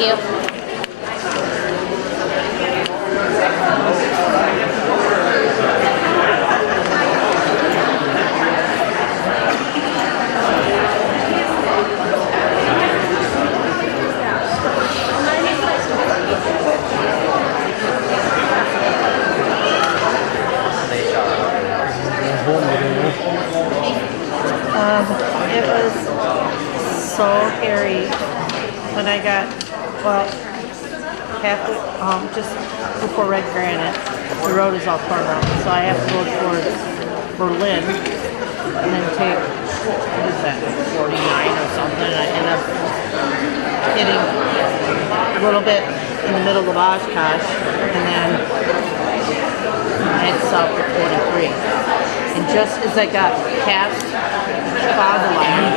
you. It was so hairy when I got, well, halfway, just before Red Granite, the road is all torn up, so I have to go towards Berlin and then take, what is that, 49 or something, and I end up hitting a little bit in the middle of Oshkosh, and then I head south to 43. And just as I got past fog line,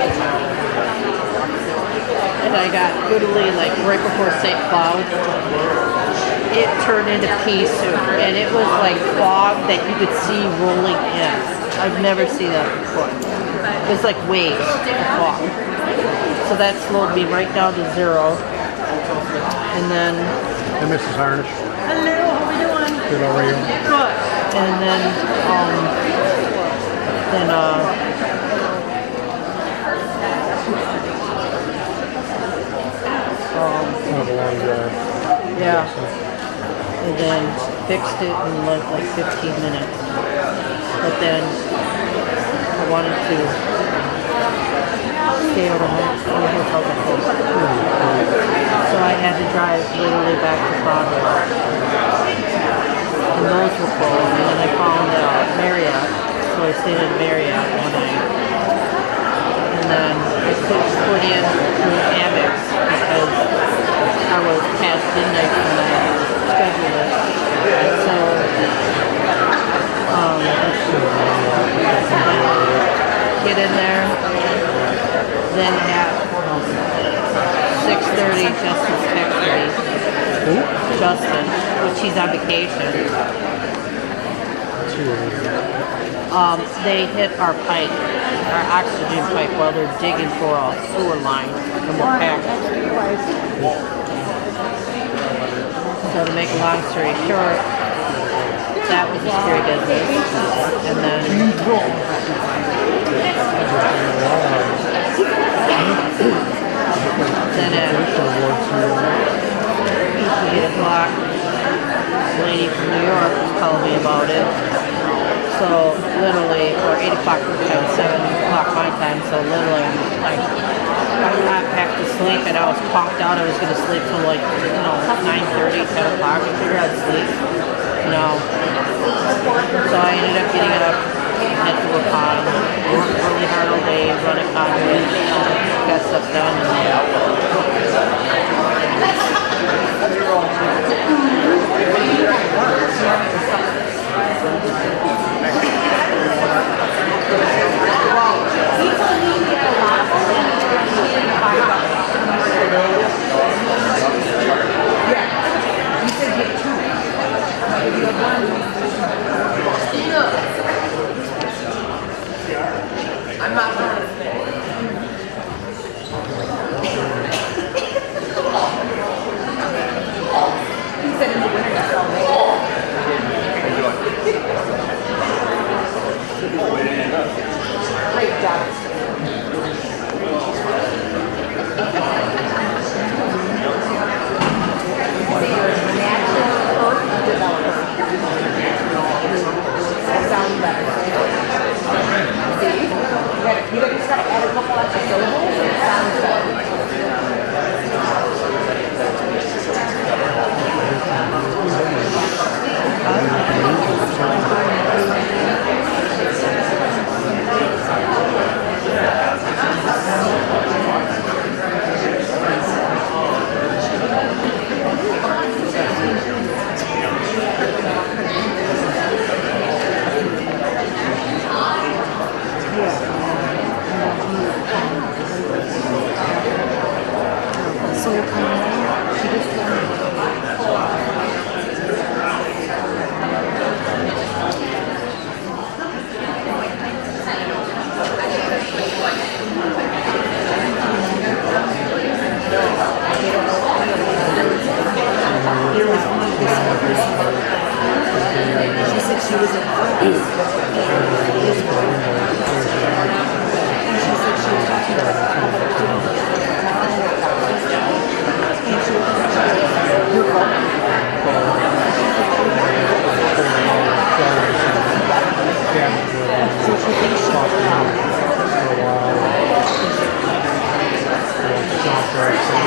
and I got literally like right before St. Cloud, it turned into pea soup, and it was like fog that you could see rolling in. I've never seen that before. It was like waves of fog. So that slowed me right down to 0. And then... Hey, Mrs. Harnish. Hello, how we doing? Good, how are you? Good. And then, Have a long drive. yeah, and then fixed it in like 15 minutes. But then I wanted to stay overnight, so the hotels are closed. So I had to drive literally back to Providence. And those were full. And then I found Marriott, so I stayed at Marriott one night. And then I put in through Amex because I was past midnight when I scheduled it. So, get in there. Then at 6:30, Justin texted me. Justin, which he's on vacation. They hit our pipe, our oxygen pipe, while they're digging for a sewer line, and we're packed. So to make a long story short, that was a scary business. And then at 8 o'clock, a lady from New York was calling me about it. So literally, or 8 o'clock her time, 7 o'clock my time, so literally I got back to sleep and I was conked out. I was going to sleep till like, 9:30, 10 o'clock. I figured I'd sleep, So I ended up getting up, had to work on, worked really hard all day, run a conduit, got stuff done. I'm not So she thinks she talked to him for a while. Contracts and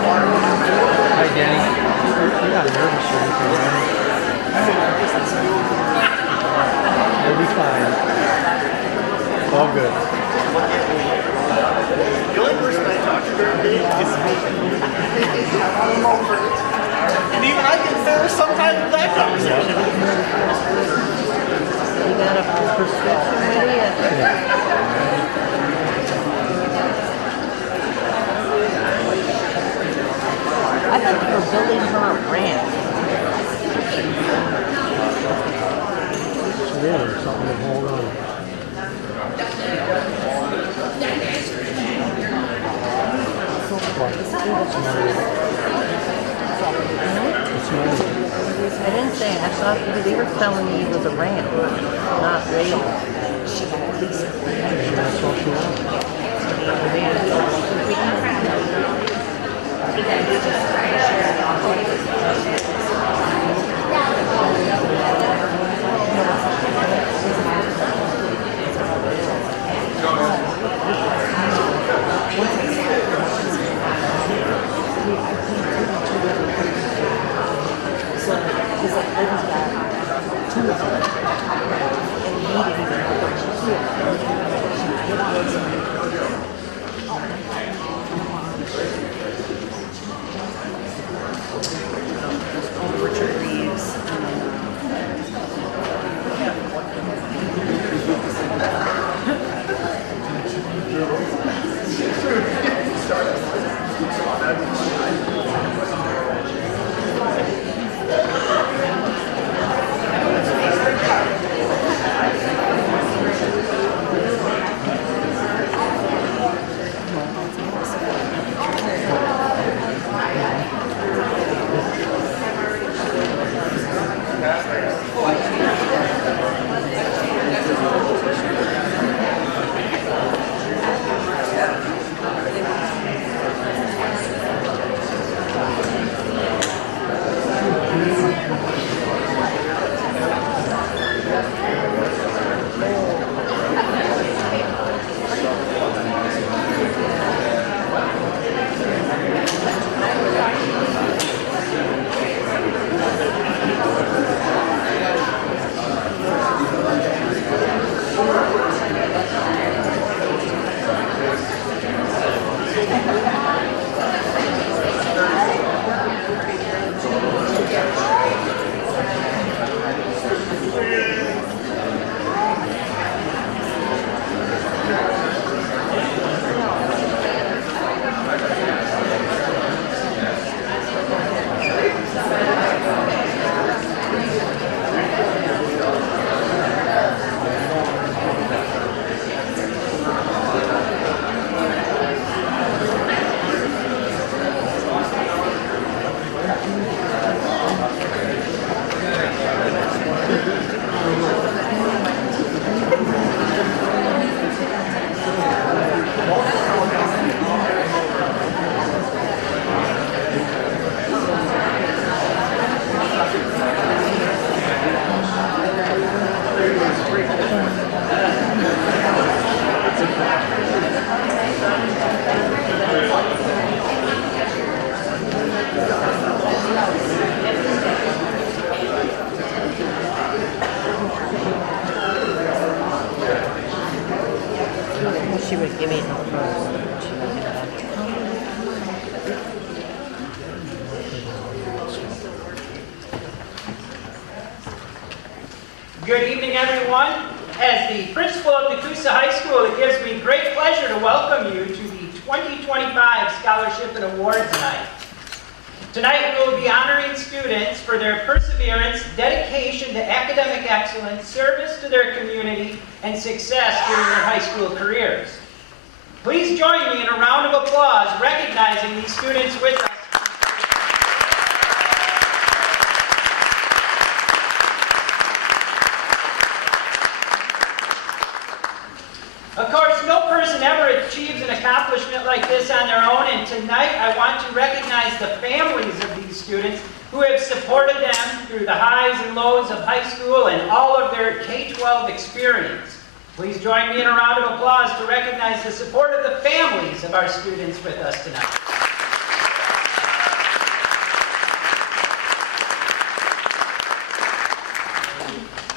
hi, Danny. You're not nervous or anything, right? You'll be fine. All good. The only person I talk to during the day is me. And even I get embarrassed sometimes with that conversation. You got a prescription ready? I thought you were building her a ramp. It's really something to hold on. What? It's money. It's money. I didn't say, I thought they were telling me it was a ramp, not rail. Maybe that's all she wants. Good evening, everyone. As the principal of Nekoosa High School, it gives me great pleasure to welcome you to the 2025 Scholarship and Awards Night. Tonight, we will be honoring students for their perseverance, dedication to academic excellence, service to their community, and success during their high school careers. Please join me in a round of applause recognizing these students with us. Of course, no person ever achieves an accomplishment like this on their own, and tonight I want to recognize the families of these students who have supported them through the highs and lows of high school and all of their K-12 experience. Please join me in a round of applause to recognize the support of the families of our students with us tonight.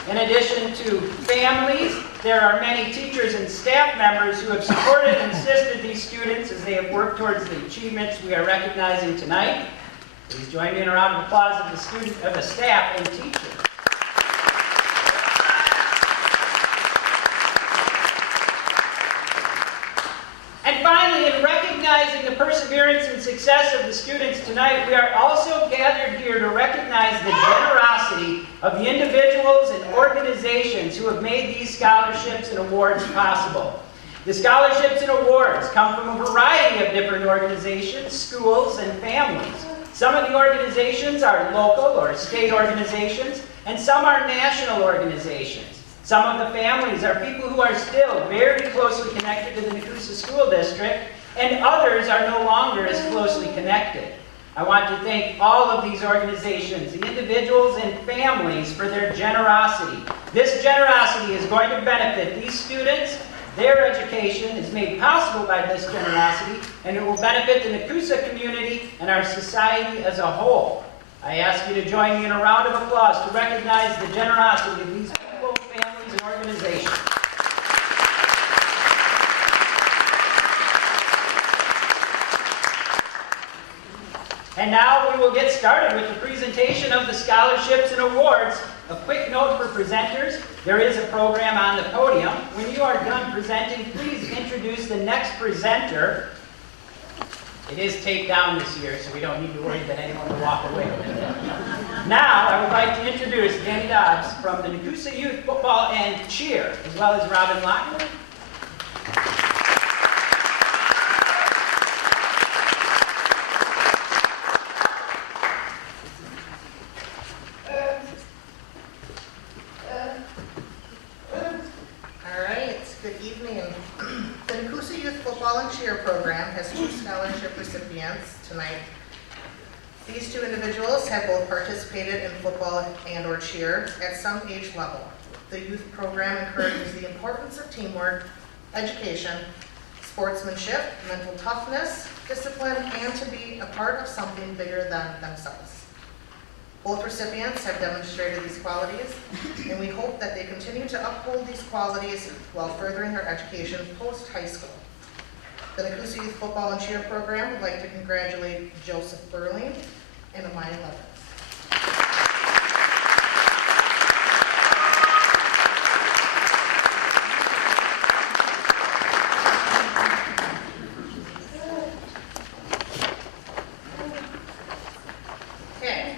In addition to families, there are many teachers and staff members who have supported and assisted these students as they have worked towards the achievements we are recognizing tonight. Please join me in a round of applause of the staff and teachers. And finally, in recognizing the perseverance and success of the students tonight, we are also gathered here to recognize the generosity of the individuals and organizations who have made these scholarships and awards possible. The scholarships and awards come from a variety of different organizations, schools, and families. Some of the organizations are local or state organizations, and some are national organizations. Some of the families are people who are still very closely connected to the Nekoosa School District, and others are no longer as closely connected. I want to thank all of these organizations, the individuals and families, for their generosity. This generosity is going to benefit these students. Their education is made possible by this generosity, and it will benefit the Nekoosa community and our society as a whole. I ask you to join me in a round of applause to recognize the generosity of these people, families, and organizations. And now we will get started with the presentation of the scholarships and awards. A quick note for presenters, there is a program on the podium. When you are done presenting, please introduce the next presenter. It is taped down this year, so we don't need to worry that anyone will walk away with it. Now, I would like to introduce Danny Dobbs from the Nekoosa Youth Football and Cheer, as well as Robin Lockwood. These two individuals have both participated in football and/or cheer at some age level. The youth program encourages the importance of teamwork, education, sportsmanship, mental toughness, discipline, and to be a part of something bigger than themselves. Both recipients have demonstrated these qualities, and we hope that they continue to uphold these qualities while furthering their education post-high school. The Nekoosa Youth Football and Cheer program would like to congratulate Joseph Burling and Amaya Levins. Okay,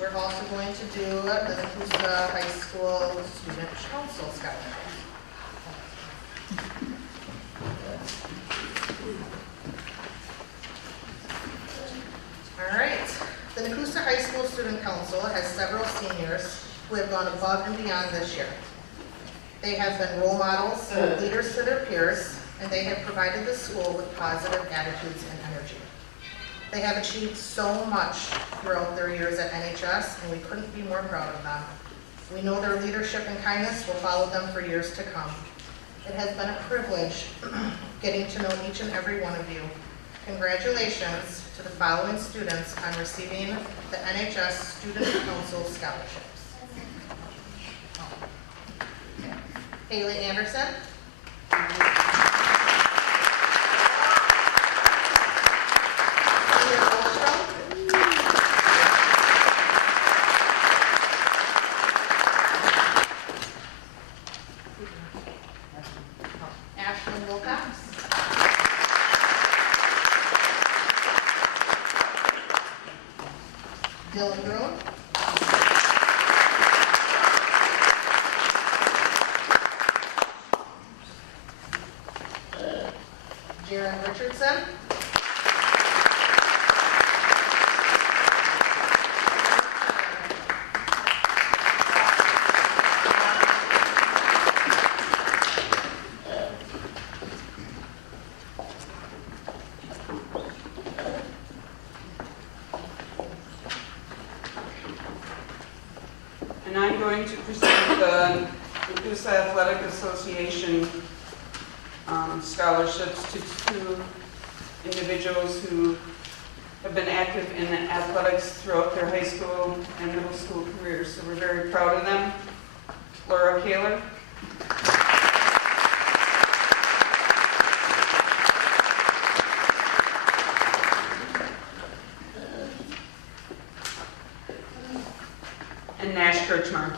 we're also going to do the Nekoosa High School Student Council Scholarship. All right, the Nekoosa High School Student Council has several seniors who have gone above and beyond this year. They have been role models and leaders to their peers, and they have provided the school with positive attitudes and energy. They have achieved so much throughout their years at NHS, and we couldn't be more proud of them. We know their leadership and kindness will follow them for years to come. It has been a privilege getting to know each and every one of you. Congratulations to the following students on receiving the NHS Student Council scholarships. Haley Anderson. Leah Holstrom. And I'm going to present the Nekoosa Athletic Association scholarships to two individuals who have been active in athletics throughout their high school and middle school careers. So we're very proud of them. Laura Kaler. And Nash Kirchmar.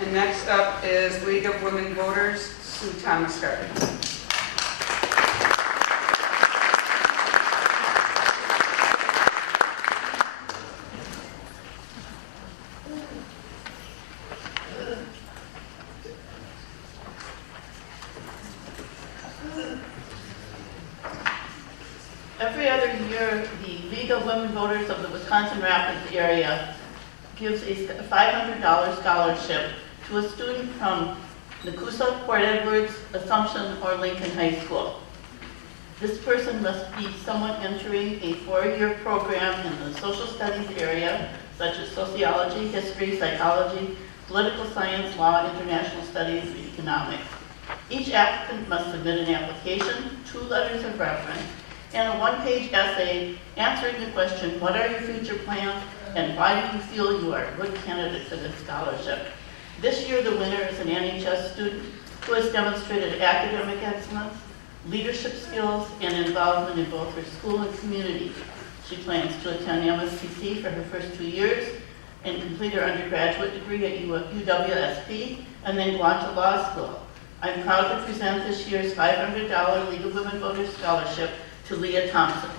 And next up is League of Women Voters, Sue Thomas Carter. Every other year, the League of Women Voters of the Wisconsin Rapids area gives a $500 scholarship to a student from Nekoosa, Port Edwards, Assumption, or Lincoln High School. This person must be someone entering a 4-year program in the social studies area, such as sociology, history, psychology, political science, law, international studies, and economics. Each applicant must submit an application, 2 letters of reference, and a 1-page essay answering the question, what are your future plans, and why do you feel you are a good candidate for this scholarship? This year, the winner is an NHS student who has demonstrated academic excellence, leadership skills, and involvement in both her school and community. She plans to attend MSTC for her first 2 years and complete her undergraduate degree at UWSP, and then go on to law school. I'm proud to present this year's $500 League of Women Voters Scholarship to Leah Thompson.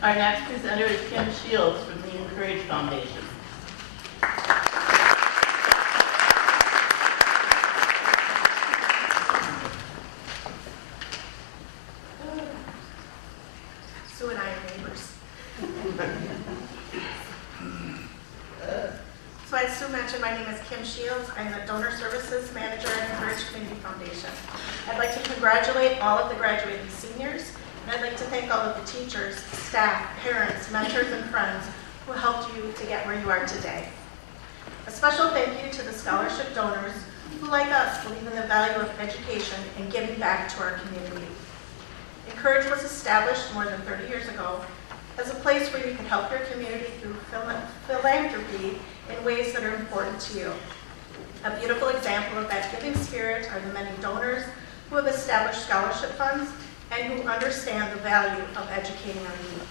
Our next presenter is Kim Shields from the Encourage Foundation. Sue and I are neighbors. So as Sue mentioned, my name is Kim Shields. I'm the Donor Services Manager at Encourage Community Foundation. I'd like to congratulate all of the graduating seniors, and I'd like to thank all of the teachers, staff, parents, mentors, and friends who helped you to get where you are today. A special thank you to the scholarship donors who, like us, believe in the value of education and giving back to our community. Encourage was established more than 30 years ago as a place where you can help your community through philanthropy in ways that are important to you. A beautiful example of that giving spirit are the many donors who have established scholarship funds and who understand the value of educating our youth.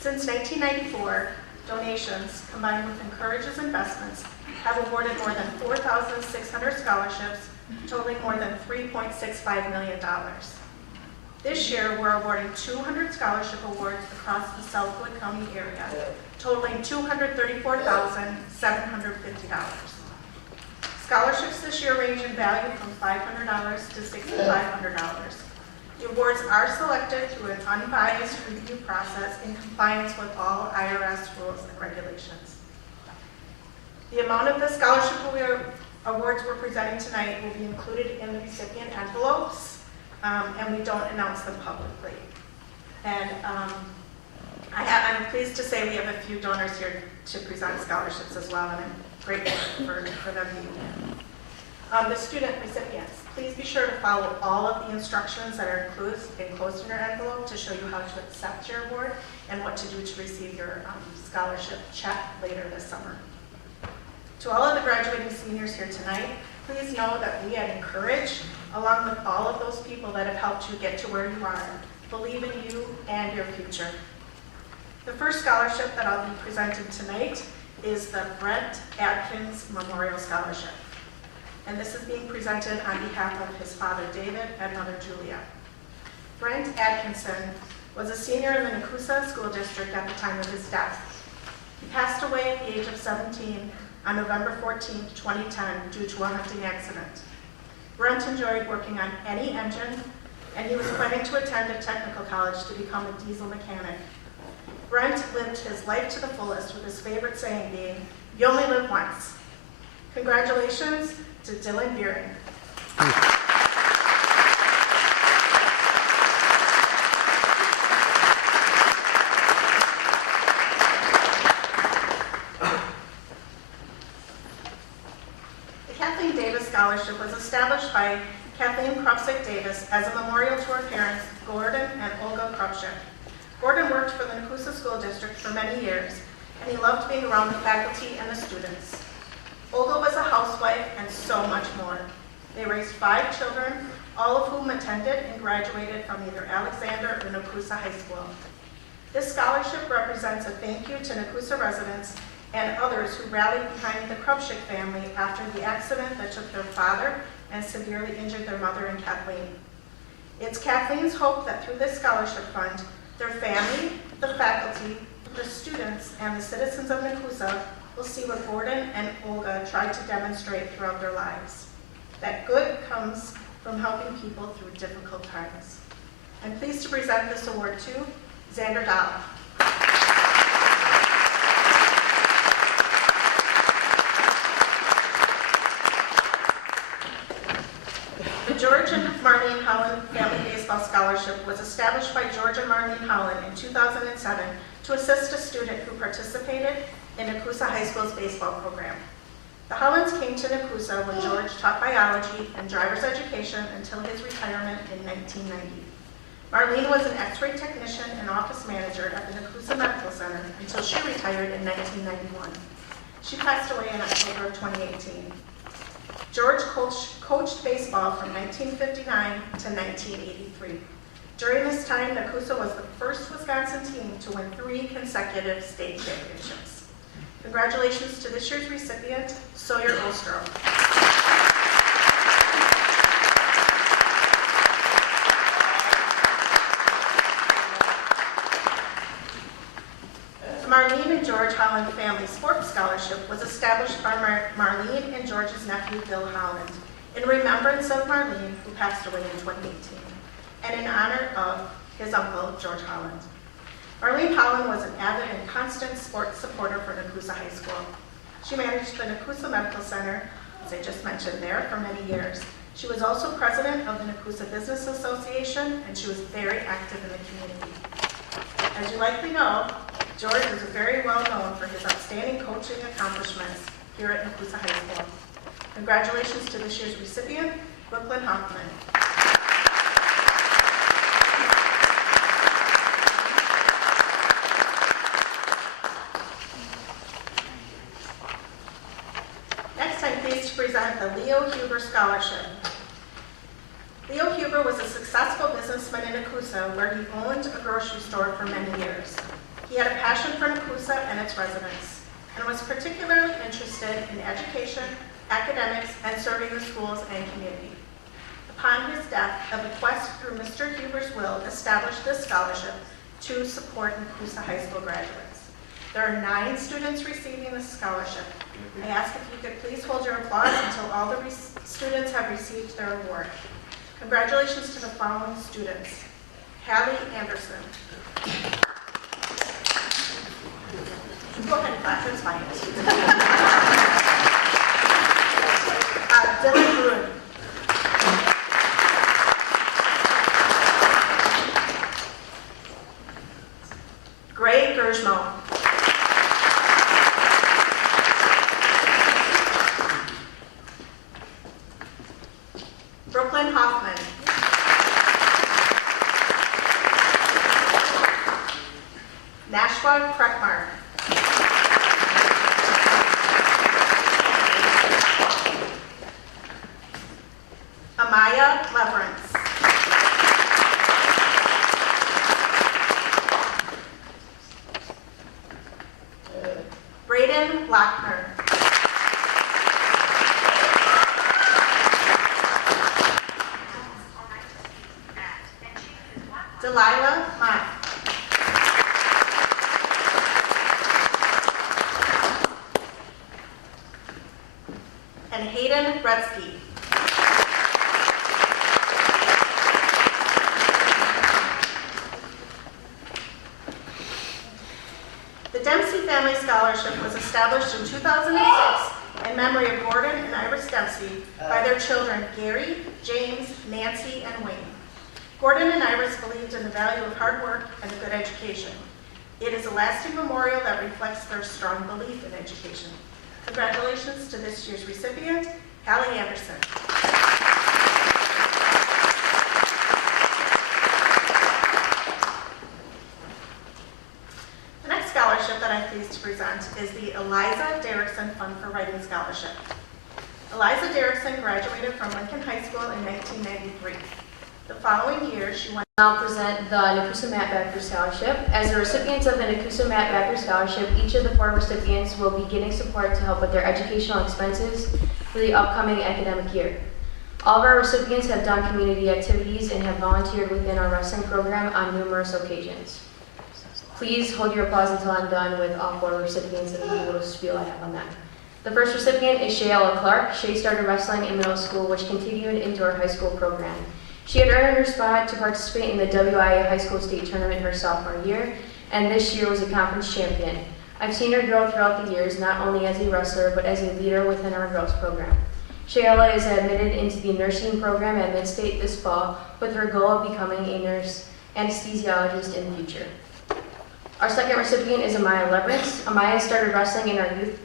Since 1994, donations, combined with Encourage's investments, have awarded more than 4,600 scholarships, totaling more than $3.65 million. This year, we're awarding 200 scholarship awards across the Southwood County area, totaling $234,750. Scholarships this year range in value from $500 to $6,500. The awards are selected through an unbiased review process in compliance with all IRS rules and regulations. The amount of the scholarship awards we're presenting tonight will be included in the recipient envelopes, and we don't announce them publicly. And I'm pleased to say we have a few donors here to present scholarships as well, and I'm grateful for them being here. The student recipients, please be sure to follow all of the instructions that are enclosed in your envelope to show you how to accept your award and what to do to receive your scholarship check later this summer. To all of the graduating seniors here tonight, please know that we at Encourage, along with all of those people that have helped you get to where you are, believe in you and your future. The first scholarship that I'll be presenting tonight is the Brent Adkins Memorial Scholarship. And this is being presented on behalf of his father David and mother Julia. Brent Atkinson was a senior in the Nekoosa School District at the time of his death. He passed away at the age of 17 on November 14, 2010, due to a hunting accident. Brent enjoyed working on any engine, and he was planning to attend a technical college to become a diesel mechanic. Brent lived his life to the fullest, with his favorite saying being, "You only live once." Congratulations to Dylan Beering. The Kathleen Davis Scholarship was established by Kathleen Krupsik Davis as a memorial to her parents, Gordon and Olga Krupsik. Gordon worked for the Nekoosa School District for many years, and he loved being around the faculty and the students. Olga was a housewife and so much more. They raised 5 children, all of whom attended and graduated from either Alexander or Nekoosa High School. This scholarship represents a thank you to Nekoosa residents and others who rallied behind the Krupsik family after the accident that took their father and severely injured their mother and Kathleen. It's Kathleen's hope that through this scholarship fund, their family, the faculty, the students, and the citizens of Nekoosa will see what Gordon and Olga tried to demonstrate throughout their lives. That good comes from helping people through difficult times. I'm pleased to present this award to Xander Dahl. The George and Marlene Holland Family Baseball Scholarship was established by George and Marlene Holland in 2007 to assist a student who participated in Nekoosa High School's baseball program. The Hollands came to Nekoosa when George taught biology and driver's education until his retirement in 1990. Marlene was an X-ray technician and office manager at the Nekoosa Medical Center until she retired in 1991. She passed away in October of 2018. George coached baseball from 1959 to 1983. During this time, Nekoosa was the first Wisconsin team to win 3 consecutive state championships. Congratulations to this year's recipient, Sawyer Ostro. The Marlene and George Holland Family Sports Scholarship was established by Marlene and George's nephew, Bill Holland, in remembrance of Marlene, who passed away in 2018, and in honor of his uncle, George Holland. Marlene Holland was an avid and constant sports supporter for Nekoosa High School. She managed the Nekoosa Medical Center, as I just mentioned there, for many years. She was also president of the Nekoosa Business Association, and she was very active in the community. As you likely know, George is very well known for his outstanding coaching accomplishments here at Nekoosa High School. Congratulations to this year's recipient, Brooklyn Hoffman. Present the Leo Huber Scholarship. Leo Huber was a successful businessman in Nekoosa where he owned a grocery store for many years. He had a passion for Nekoosa and its residents, and was particularly interested in education, academics, and serving the schools and community. Upon his death, a bequest through Mr. Huber's will established this scholarship to support Nekoosa High School graduates. There are 9 students receiving this scholarship. I ask if you could please hold your applause until all the students have received their award. Congratulations to the following students. Hallie Anderson. Go ahead, class, it's fine. Dylan Bruin. Gray Gershmo. Brooklyn Hoffman. Nashwa Krekmar. Amaya Leverance. Braden Lochner. Delilah Mott. and Hayden Gretzky. The Dempsey Family Scholarship was established in 2006 in memory of Gordon and Iris Dempsey by their children Gary, James, Nancy, and Wayne. Gordon and Iris believed in the value of hard work and a good education. It is a lasting memorial that reflects their strong belief in education. Congratulations to this year's recipient, Hallie Anderson. The next scholarship that I'm pleased to present is the Eliza Derrickson Fund for Writing Scholarship. Eliza Derrickson graduated from Lincoln High School in 1993. The following year, she went. I'll present the Nekoosa Matt Backer Scholarship. As the recipients of the Nekoosa Matt Backer Scholarship, each of the 4 recipients will be getting support to help with their educational expenses for the upcoming academic year. All of our recipients have done community activities and have volunteered within our wrestling program on numerous occasions. Please hold your applause until I'm done with all 4 recipients and the little spiel I have on them. The first recipient is Shayla Clark. Shay started wrestling in middle school, which continued into her high school program. She had earned her spot to participate in the WIA High School State Tournament her sophomore year, and this year was a conference champion. I've seen her grow throughout the years, not only as a wrestler, but as a leader within our girls program. Shayla is admitted into the nursing program at Mid-State this fall, with her goal of becoming a nurse anesthesiologist in the future. Our second recipient is Amaya Leverance. Amaya started wrestling in our youth,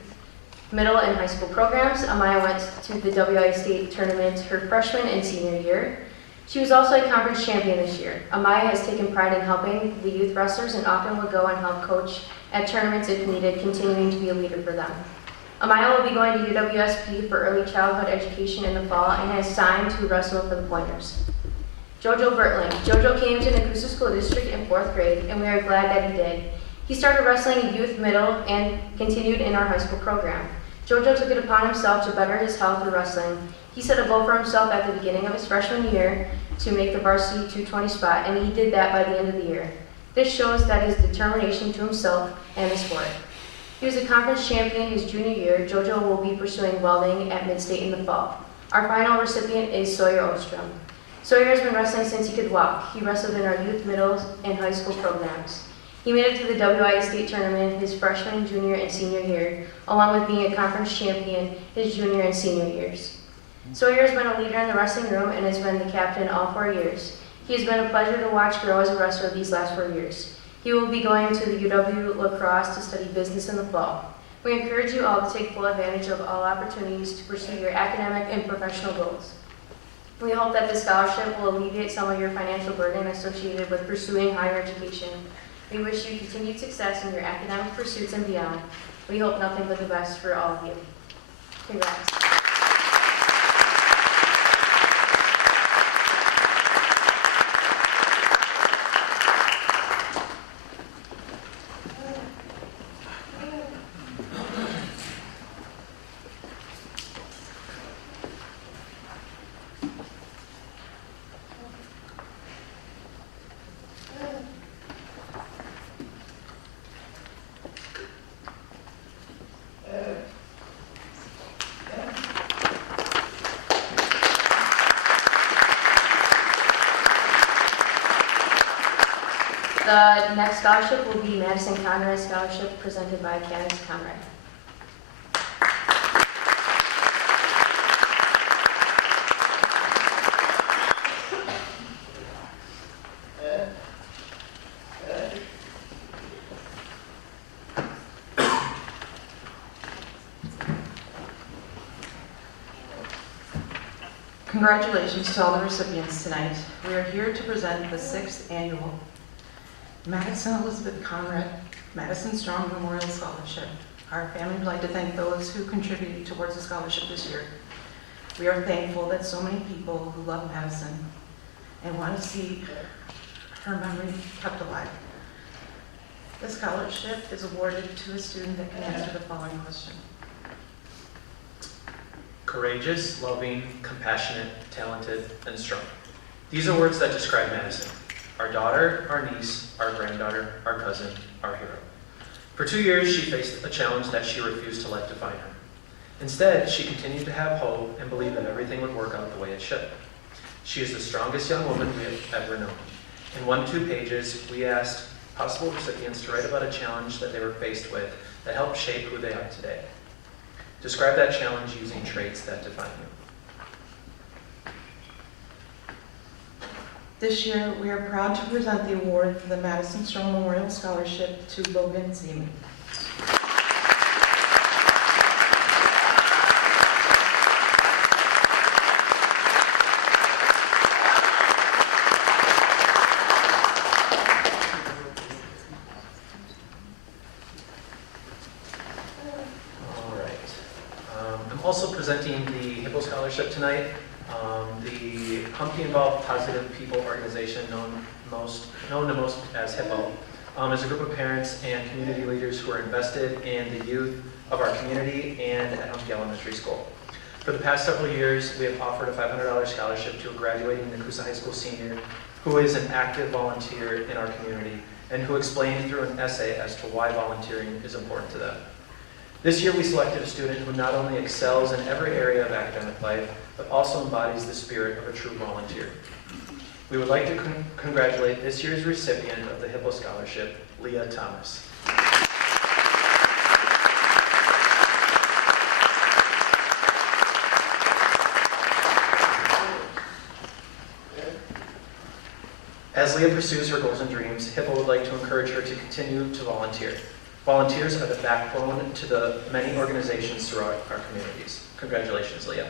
middle, and high school programs. Amaya went to the WIA State Tournament her freshman and senior year. She was also a conference champion this year. Amaya has taken pride in helping the youth wrestlers and often will go and help coach at tournaments if needed, continuing to be a leader for them. Amaya will be going to UWSP for early childhood education in the fall and has signed to wrestle for the Pointers. Jojo Bertling. Jojo came to Nekoosa School District in 4th grade, and we are glad that he did. He started wrestling in youth, middle, and continued in our high school program. Jojo took it upon himself to better his health through wrestling. He set a goal for himself at the beginning of his freshman year to make the varsity 220 spot, and he did that by the end of the year. This shows that his determination to himself and the sport. He was a conference champion his junior year. Jojo will be pursuing welding at Mid-State in the fall. Our final recipient is Sawyer Ostrom. Sawyer has been wrestling since he could walk. He wrestled in our youth, middle, and high school programs. He made it to the WIA State Tournament his freshman, junior, and senior year, along with being a conference champion his junior and senior years. Sawyer has been a leader in the wrestling room and has been the captain all 4 years. He has been a pleasure to watch grow as a wrestler these last 4 years. He will be going to the UW lacrosse to study business in the fall. We encourage you all to take full advantage of all opportunities to pursue your academic and professional goals. We hope that this scholarship will alleviate some of your financial burden associated with pursuing higher education. We wish you continued success in your academic pursuits and beyond. We hope nothing but the best for all of you. Congrats. The next scholarship will be Madison Conrad Scholarship presented by Candace Conrad. Congratulations to all the recipients tonight. We are here to present the 6th annual Madison Elizabeth Conrad Madison Strong Memorial Scholarship. Our family would like to thank those who contributed towards the scholarship this year. We are thankful that so many people who love Madison and want to see her memory kept alive. The scholarship is awarded to a student that can answer the following question. Courageous, loving, compassionate, talented, and strong. These are words that describe Madison. Our daughter, our niece, our granddaughter, our cousin, our hero. For 2 years, she faced a challenge that she refused to let define her. Instead, she continued to have hope and believe that everything would work out the way it should. She is the strongest young woman we have ever known. In 1 to 2 pages, we asked possible recipients to write about a challenge that they were faced with that helped shape who they are today. Describe that challenge using traits that define you. This year, we are proud to present the award for the Madison Strong Memorial Scholarship to Logan Zeman. Also presenting the Hippo Scholarship tonight, the Humpty-involved Positive People organization, known to most as Hippo, is a group of parents and community leaders who are invested in the youth of our community and at Humpty Elementary School. For the past several years, we have offered a $500 scholarship to a graduating Nekoosa High School senior who is an active volunteer in our community and who explained through an essay as to why volunteering is important to them. This year we selected a student who not only excels in every area of academic life, but also embodies the spirit of a true volunteer. We would like to congratulate this year's recipient of the Hippo Scholarship, Leah Thomas. As Leah pursues her goals and dreams, Hippo would like to encourage her to continue to volunteer. Volunteers are the backbone to the many organizations throughout our communities. Congratulations, Leah.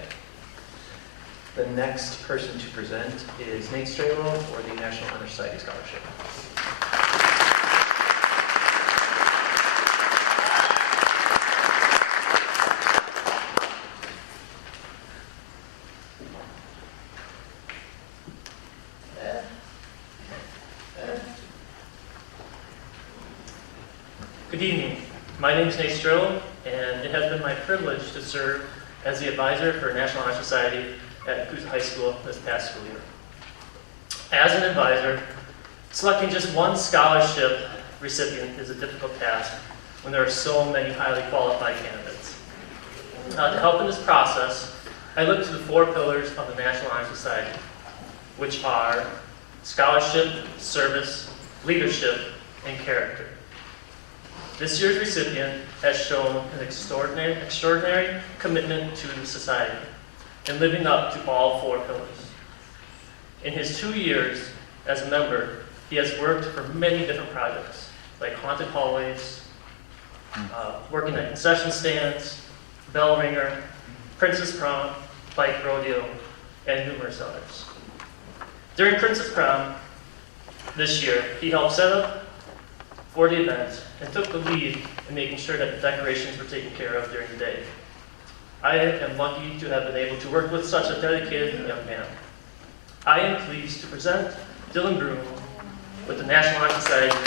The next person to present is Nate Strelo for the National Honor Society Scholarship. Good evening. My name is Nate Strelo, and it has been my privilege to serve as the advisor for National Honor Society at Nekoosa High School this past school year. As an advisor, selecting just one scholarship recipient is a difficult task when there are so many highly qualified candidates. To help in this process, I look to the 4 pillars of the National Honor Society, which are scholarship, service, leadership, and character. This year's recipient has shown an extraordinary commitment to the society and living up to all 4 pillars. In his 2 years as a member, he has worked for many different projects, like haunted hallways, working at concession stands, bell ringer, Princess Prom, bike rodeo, and numerous others. During Princess Prom this year, he helped set up for the event and took the lead in making sure that the decorations were taken care of during the day. I am lucky to have been able to work with such a dedicated young man. I am pleased to present Dylan Broom with the National Honor Society.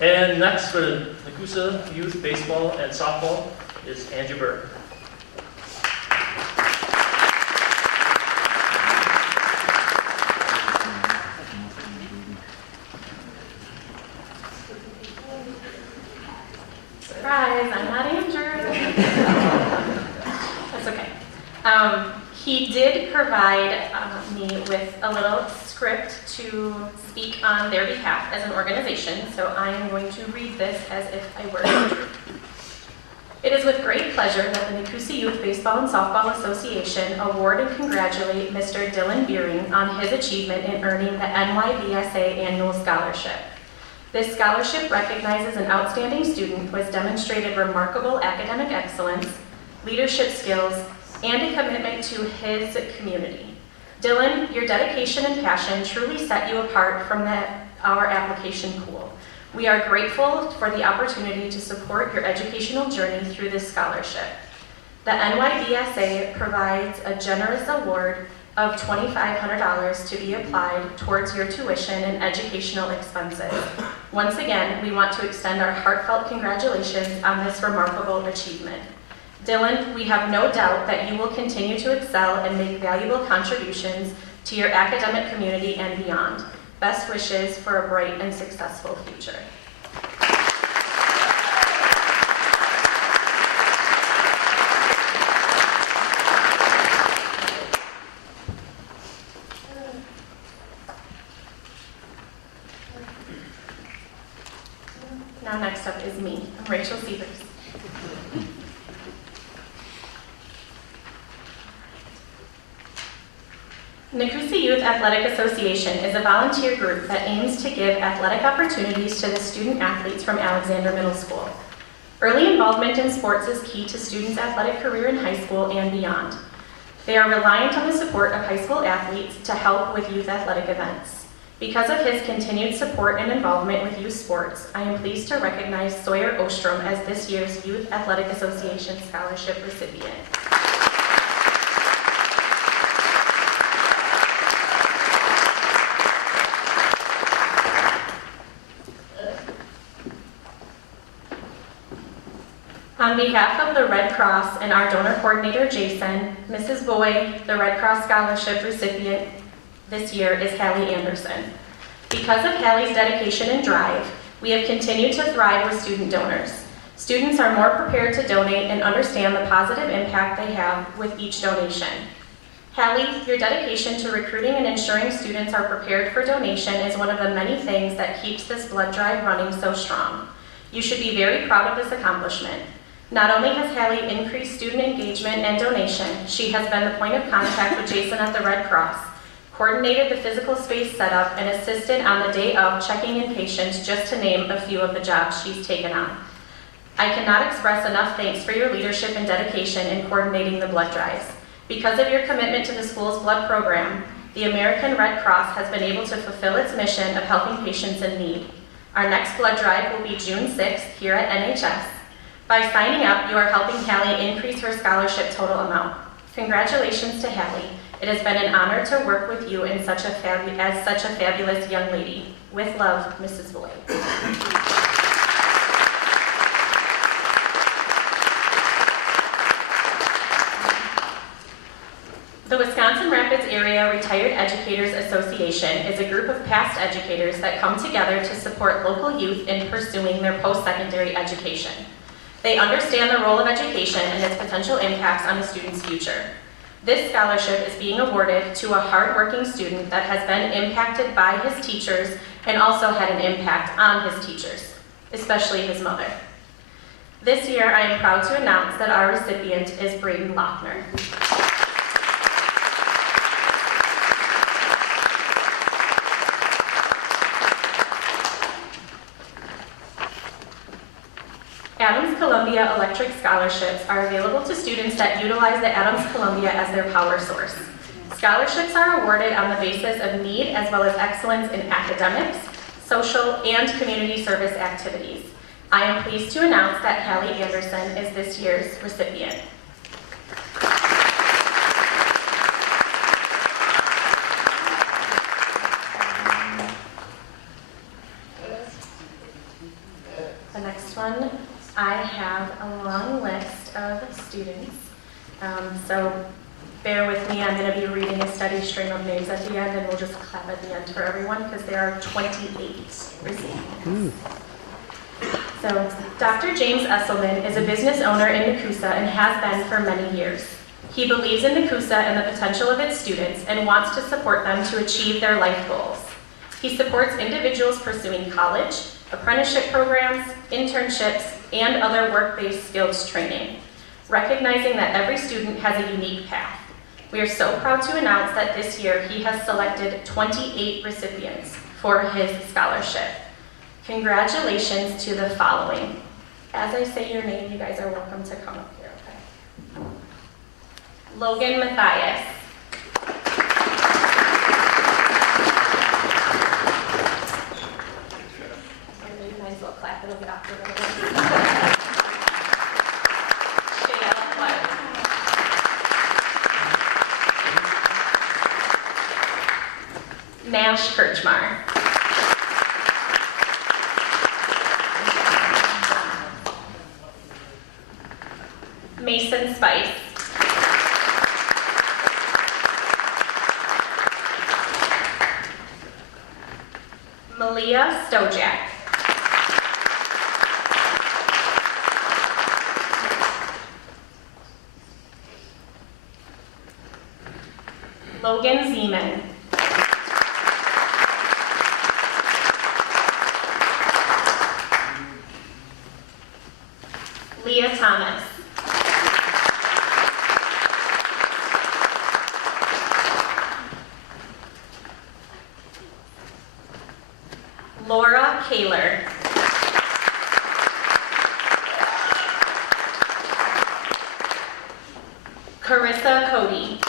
And next for the Nekoosa Youth Baseball and Softball is Andrew Burke. Surprise, I'm not Andrew. That's okay. He did provide me with a little script to speak on their behalf as an organization, so I am going to read this as if I were Andrew. It is with great pleasure that the Nekoosa Youth Baseball and Softball Association award and congratulate Mr. Dylan Beering on his achievement in earning the NYBSA Annual Scholarship. This scholarship recognizes an outstanding student who has demonstrated remarkable academic excellence, leadership skills, and a commitment to his community. Dylan, your dedication and passion truly set you apart from our application pool. We are grateful for the opportunity to support your educational journey through this scholarship. The NYBSA provides a generous award of $2,500 to be applied towards your tuition and educational expenses. Once again, we want to extend our heartfelt congratulations on this remarkable achievement. Dylan, we have no doubt that you will continue to excel and make valuable contributions to your academic community and beyond. Best wishes for a bright and successful future. Now next up is me. I'm Rachel Sievers. Nekoosa Youth Athletic Association is a volunteer group that aims to give athletic opportunities to the student athletes from Alexander Middle School. Early involvement in sports is key to students' athletic career in high school and beyond. They are reliant on the support of high school athletes to help with youth athletic events. Because of his continued support and involvement with youth sports, I am pleased to recognize Sawyer Ostrom as this year's Youth Athletic Association Scholarship recipient. On behalf of the Red Cross and our donor coordinator, Jason, Mrs. Boyd, the Red Cross Scholarship recipient this year is Hallie Anderson. Because of Hallie's dedication and drive, we have continued to thrive with student donors. Students are more prepared to donate and understand the positive impact they have with each donation. Hallie, your dedication to recruiting and ensuring students are prepared for donation is one of the many things that keeps this blood drive running so strong. You should be very proud of this accomplishment. Not only has Hallie increased student engagement and donation, she has been the point of contact with Jason at the Red Cross, coordinated the physical space setup, and assisted on the day of checking in patients, just to name a few of the jobs she's taken on. I cannot express enough thanks for your leadership and dedication in coordinating the blood drives. Because of your commitment to the school's blood program, the American Red Cross has been able to fulfill its mission of helping patients in need. Our next blood drive will be June 6th here at NHS. By signing up, you are helping Hallie increase her scholarship total amount. Congratulations to Hallie. It has been an honor to work with you in such a fabulous young lady. With love, Mrs. Boyd. The Wisconsin Rapids Area Retired Educators Association is a group of past educators that come together to support local youth in pursuing their post-secondary education. They understand the role of education and its potential impacts on a student's future. This scholarship is being awarded to a hardworking student that has been impacted by his teachers and also had an impact on his teachers, especially his mother. This year, I am proud to announce that our recipient is Braden Lochner. Adams Columbia Electric Scholarships are available to students that utilize the Adams Columbia as their power source. Scholarships are awarded on the basis of need as well as excellence in academics, social, and community service activities. I am pleased to announce that Hallie Anderson is this year's recipient. The next one, I have a long list of students, so bear with me. I'm going to be reading a steady string of names at the end, and we'll just clap at the end for everyone because there are 28 recipients. So, Dr. James Esselman is a business owner in Nekoosa and has been for many years. He believes in Nekoosa and the potential of its students and wants to support them to achieve their life goals. He supports individuals pursuing college, apprenticeship programs, internships, and other work-based skills training, recognizing that every student has a unique path. We are so proud to announce that this year he has selected 28 recipients for his scholarship. Congratulations to the following. As I say your name, you guys are welcome to come up here, okay? Logan Mathias. You might as well clap, it'll get awkward. Shayla Clark. Nash Kirchmar. Mason Spice. Malia Stojak. Logan Zeman. Leah Thomas. Laura Kaler. Carissa Cody.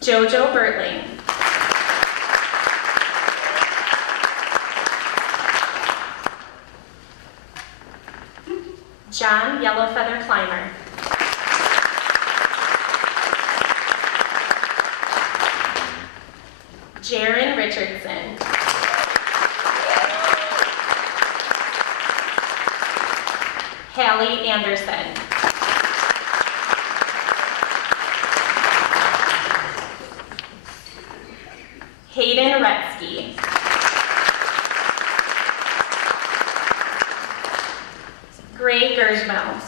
Jojo Bertling. John Yellowfeather Clymer. Jaron Richardson. Hallie Anderson. Hayden Retzky. Gray Gersmel.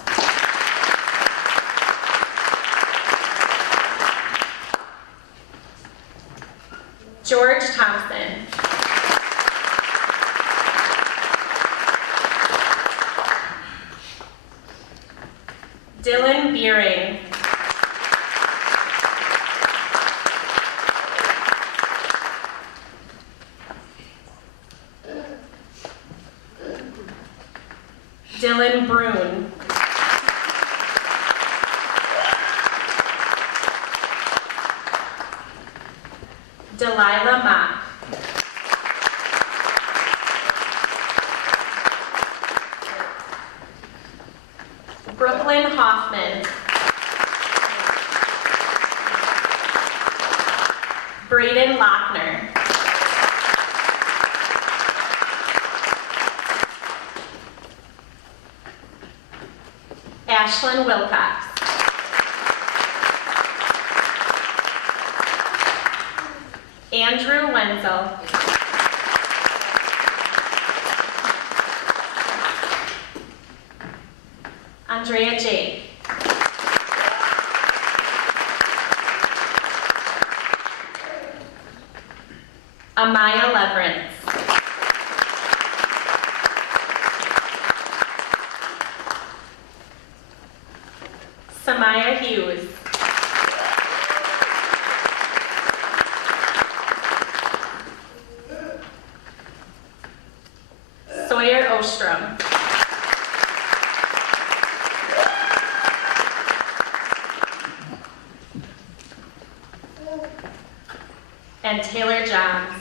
George Thompson. Dylan Beering. Dylan Brune. Delilah Mock. Brooklyn Hoffman. Braden Lochner. Ashlyn Wilcox. Andrew Wenzel. Andrea Jake. Amaya Leverance. Samaya Hughes. Sawyer Ostrom. And Taylor Johns.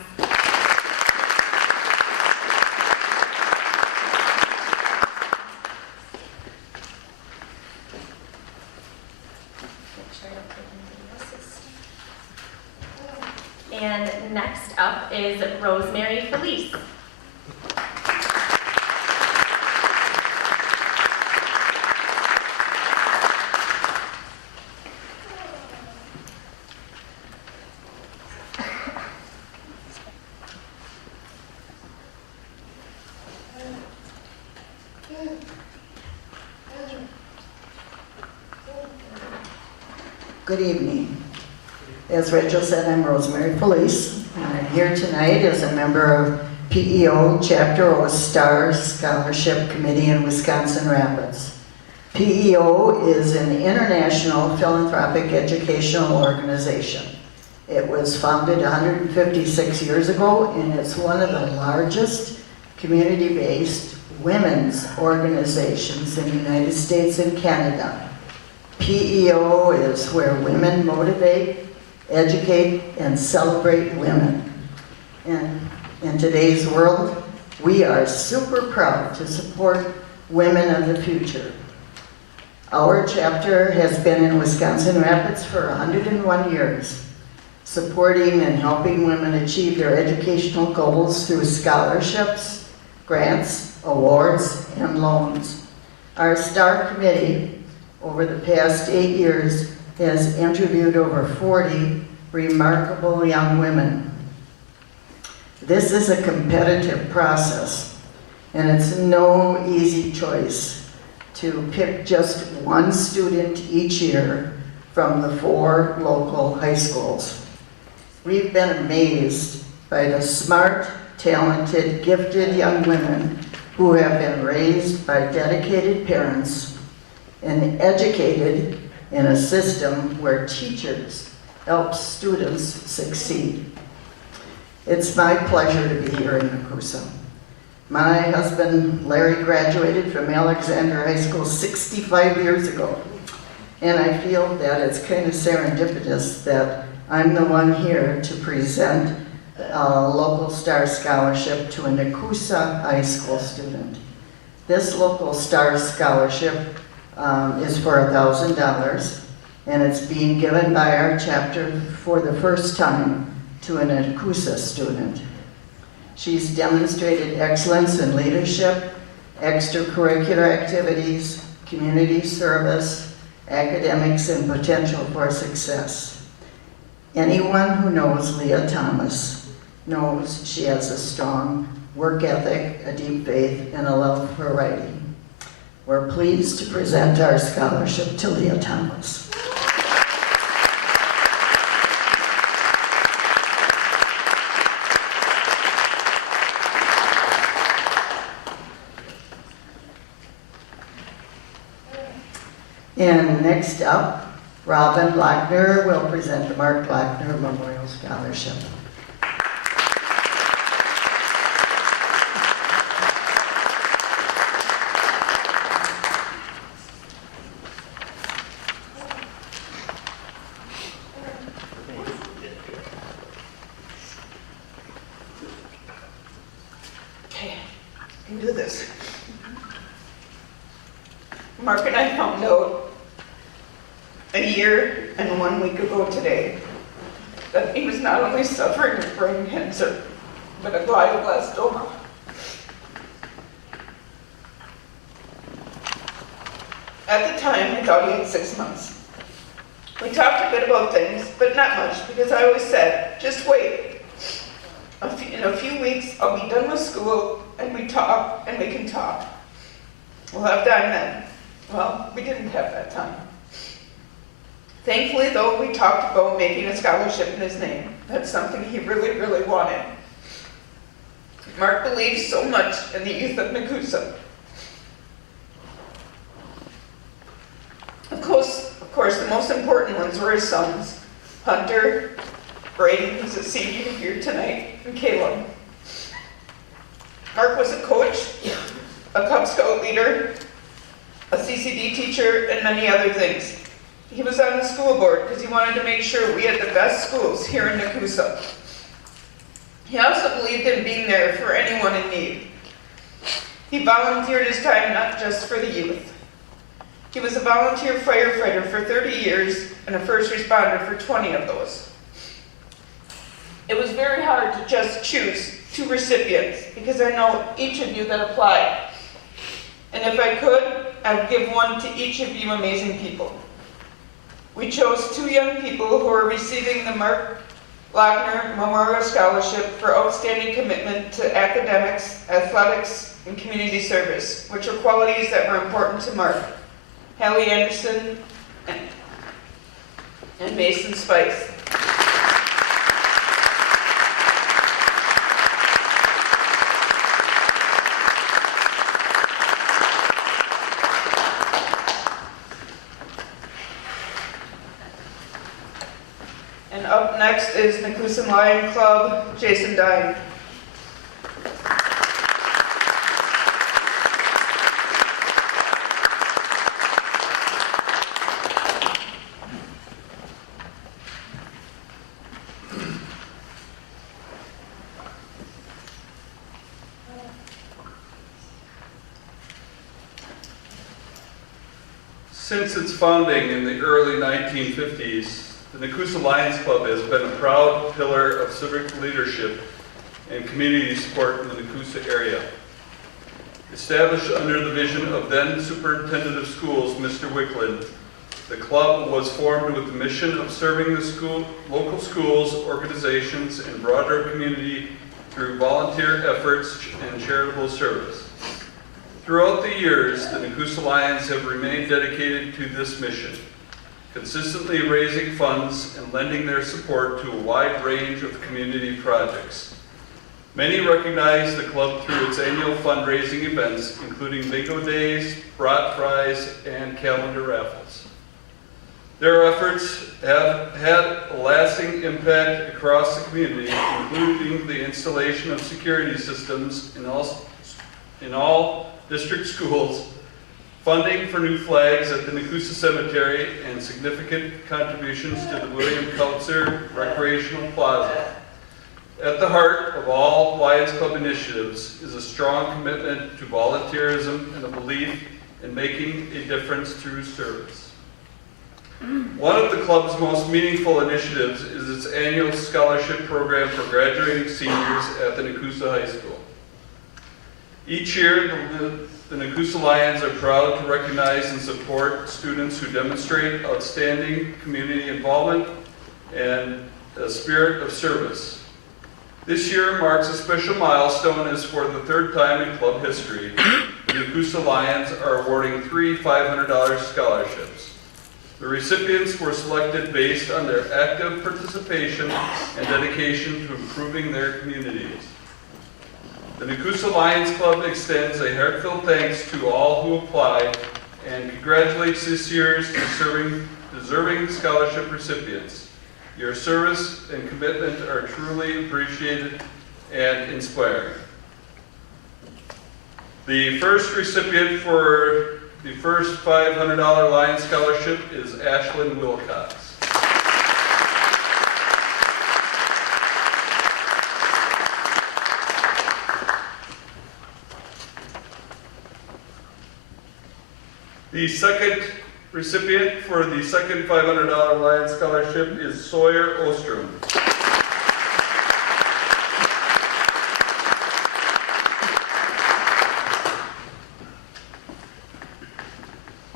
And next up is Rosemary Felice. Good evening. As Rachel said, I'm Rosemary Felice, and I'm here tonight as a member of PEO Chapter O Star Scholarship Committee in Wisconsin Rapids. PEO is an international philanthropic educational organization. It was founded 156 years ago, and it's one of the largest community-based women's organizations in the United States and Canada. PEO is where women motivate, educate, and celebrate women. And in today's world, we are super proud to support women of the future. Our chapter has been in Wisconsin Rapids for 101 years. supporting and helping women achieve their educational goals through scholarships, grants, awards, and loans. Our STAR committee, over the past 8 years, has interviewed over 40 remarkable young women. This is a competitive process, and it's no easy choice to pick just one student each year from the 4 local high schools. We've been amazed by the smart, talented, gifted young women who have been raised by dedicated parents and educated in a system where teachers help students succeed. It's my pleasure to be here in Nekoosa. My husband, Larry, graduated from Alexander High School 65 years ago, and I feel that it's kind of serendipitous that I'm the one here to present a local STAR scholarship to a Nekoosa High School student. This local STAR scholarship is for $1,000, and it's being given by our chapter for the first time to a Nekoosa student. She's demonstrated excellence in leadership, extracurricular activities, community service, academics, and potential for success. Anyone who knows Leah Thomas knows she has a strong work ethic, a deep faith, and a love for writing. We're pleased to present our scholarship to Leah Thomas. And next up, Robin Lochner will present the Mark Lochner Memorial Scholarship. Okay, I can do this. Mark and I found out a year and 1 week ago today that he was not only suffering from brain cancer, but a glioblastoma. At the time, I thought he had 6 months. We talked a bit about things, but not much, because I always said, just wait. In a few weeks, I'll be done with school, and we talk, and we can talk. We'll have time then. Well, we didn't have that time. Thankfully, though, we talked about making a scholarship in his name. That's something he really, really wanted. Mark believes so much in the youth of Nekoosa. Of course, the most important ones were his sons, Hunter, Brayden, who's a senior here tonight, and Caleb. Mark was a coach, a Cub Scout leader, a CCD teacher, and many other things. He was on the school board because he wanted to make sure we had the best schools here in Nekoosa. He also believed in being there for anyone in need. He volunteered his time not just for the youth. He was a volunteer firefighter for 30 years and a first responder for 20 of those. It was very hard to just choose 2 recipients because I know each of you that applied. And if I could, I would give one to each of you amazing people. We chose 2 young people who are receiving the Mark Lochner Memorial Scholarship for outstanding commitment to academics, athletics, and community service, which are qualities that were important to Mark. Hallie Anderson and Mason Spice. And up next is Nekoosa Lion Club, Jason Dine. Since its founding in the early 1950s, the Nekoosa Lions Club has been a proud pillar of civic leadership and community support in the Nekoosa area. Established under the vision of then Superintendent of Schools, Mr. Wickland, the club was formed with the mission of serving the local schools, organizations, and broader community through volunteer efforts and charitable service. Throughout the years, the Nekoosa Lions have remained dedicated to this mission, consistently raising funds and lending their support to a wide range of community projects. Many recognize the club through its annual fundraising events, including bingo days, brat prize, and calendar raffles. Their efforts have had a lasting impact across the community, including the installation of security systems in all district schools, funding for new flags at the Nekoosa Cemetery, and significant contributions to the William Kautzer Recreational Plaza. At the heart of all Lions Club initiatives is a strong commitment to volunteerism and a belief in making a difference through service. One of the club's most meaningful initiatives is its annual scholarship program for graduating seniors at the Nekoosa High School. Each year, the Nekoosa Lions are proud to recognize and support students who demonstrate outstanding community involvement and a spirit of service. This year marks a special milestone as for the third time in club history, the Nekoosa Lions are awarding 3 $500 scholarships. The recipients were selected based on their active participation and dedication to improving their communities. The Nekoosa Lions Club extends a heartfelt thanks to all who applied and congratulates this year's deserving scholarship recipients. Your service and commitment are truly appreciated and inspiring. The first recipient for the first $500 Lions Scholarship is Ashlyn Wilcox. The second recipient for the second $500 Lions Scholarship is Sawyer Ostrom.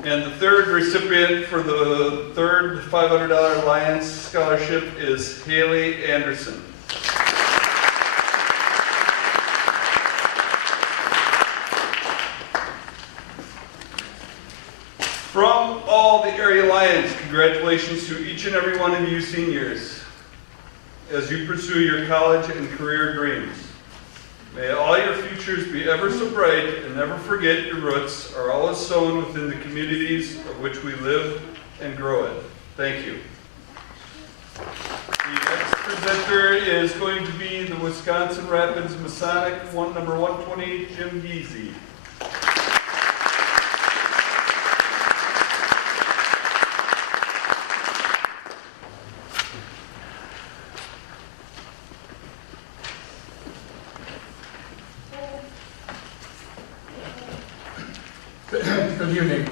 And the third recipient for the third $500 Lions Scholarship is Haley Anderson. From all the area Lions, congratulations to each and every one of you seniors as you pursue your college and career dreams. May all your futures be ever so bright, and never forget your roots are always sown within the communities of which we live and grow in. Thank you. The next presenter is going to be the Wisconsin Rapids Masonic number 120, Jim Geezy. Good evening.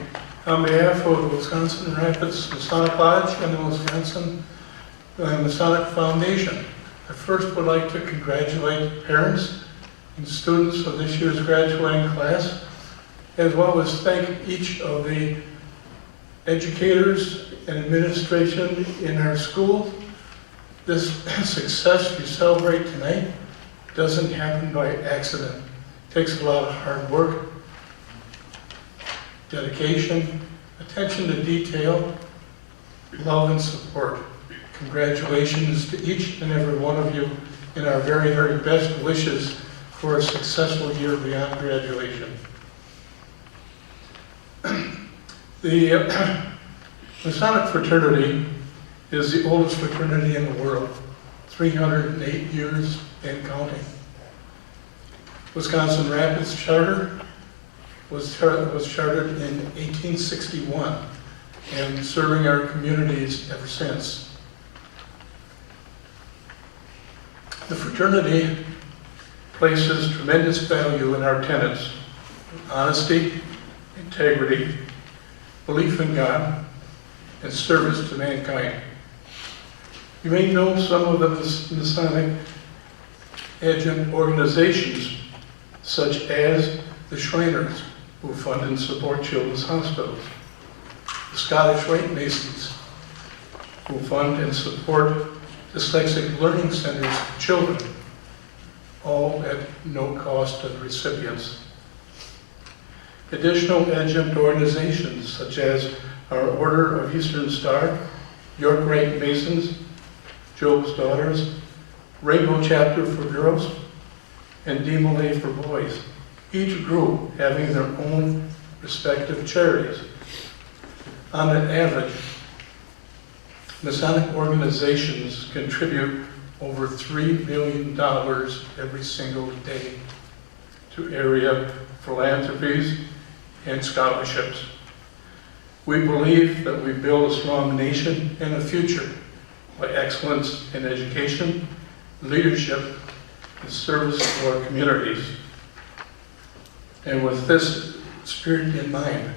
On behalf of the Wisconsin Rapids Masonic Lodge and the Wisconsin Masonic Foundation, I first would like to congratulate parents and students of this year's graduating class, as well as thank each of the educators and administration in our school. This success you celebrate tonight doesn't happen by accident. It takes a lot of hard work, dedication, attention to detail, love and support. Congratulations to each and every one of you, and our very, very best wishes for a successful year beyond graduation. The Masonic fraternity is the oldest fraternity in the world, 308 years and counting. Wisconsin Rapids Charter was chartered in 1861 and serving our communities ever since. The fraternity places tremendous value in our tenets: honesty, integrity, belief in God, and service to mankind. You may know some of the Masonic adjunct organizations, such as the Shriners, who fund and support children's hospitals, the Scottish Rite Masons, who fund and support dyslexic learning centers for children, all at no cost to the recipients. Additional adjunct organizations such as our Order of Eastern Star, York Rite Masons, Job's Daughters, Rainbow Chapter for Girls, and DMLA for Boys, each group having their own respective charities. On an average, Masonic organizations contribute over $3 million every single day to area philanthropies and scholarships. We believe that we build a strong nation and a future by excellence in education, leadership, and service to our communities. And with this spirit in mind,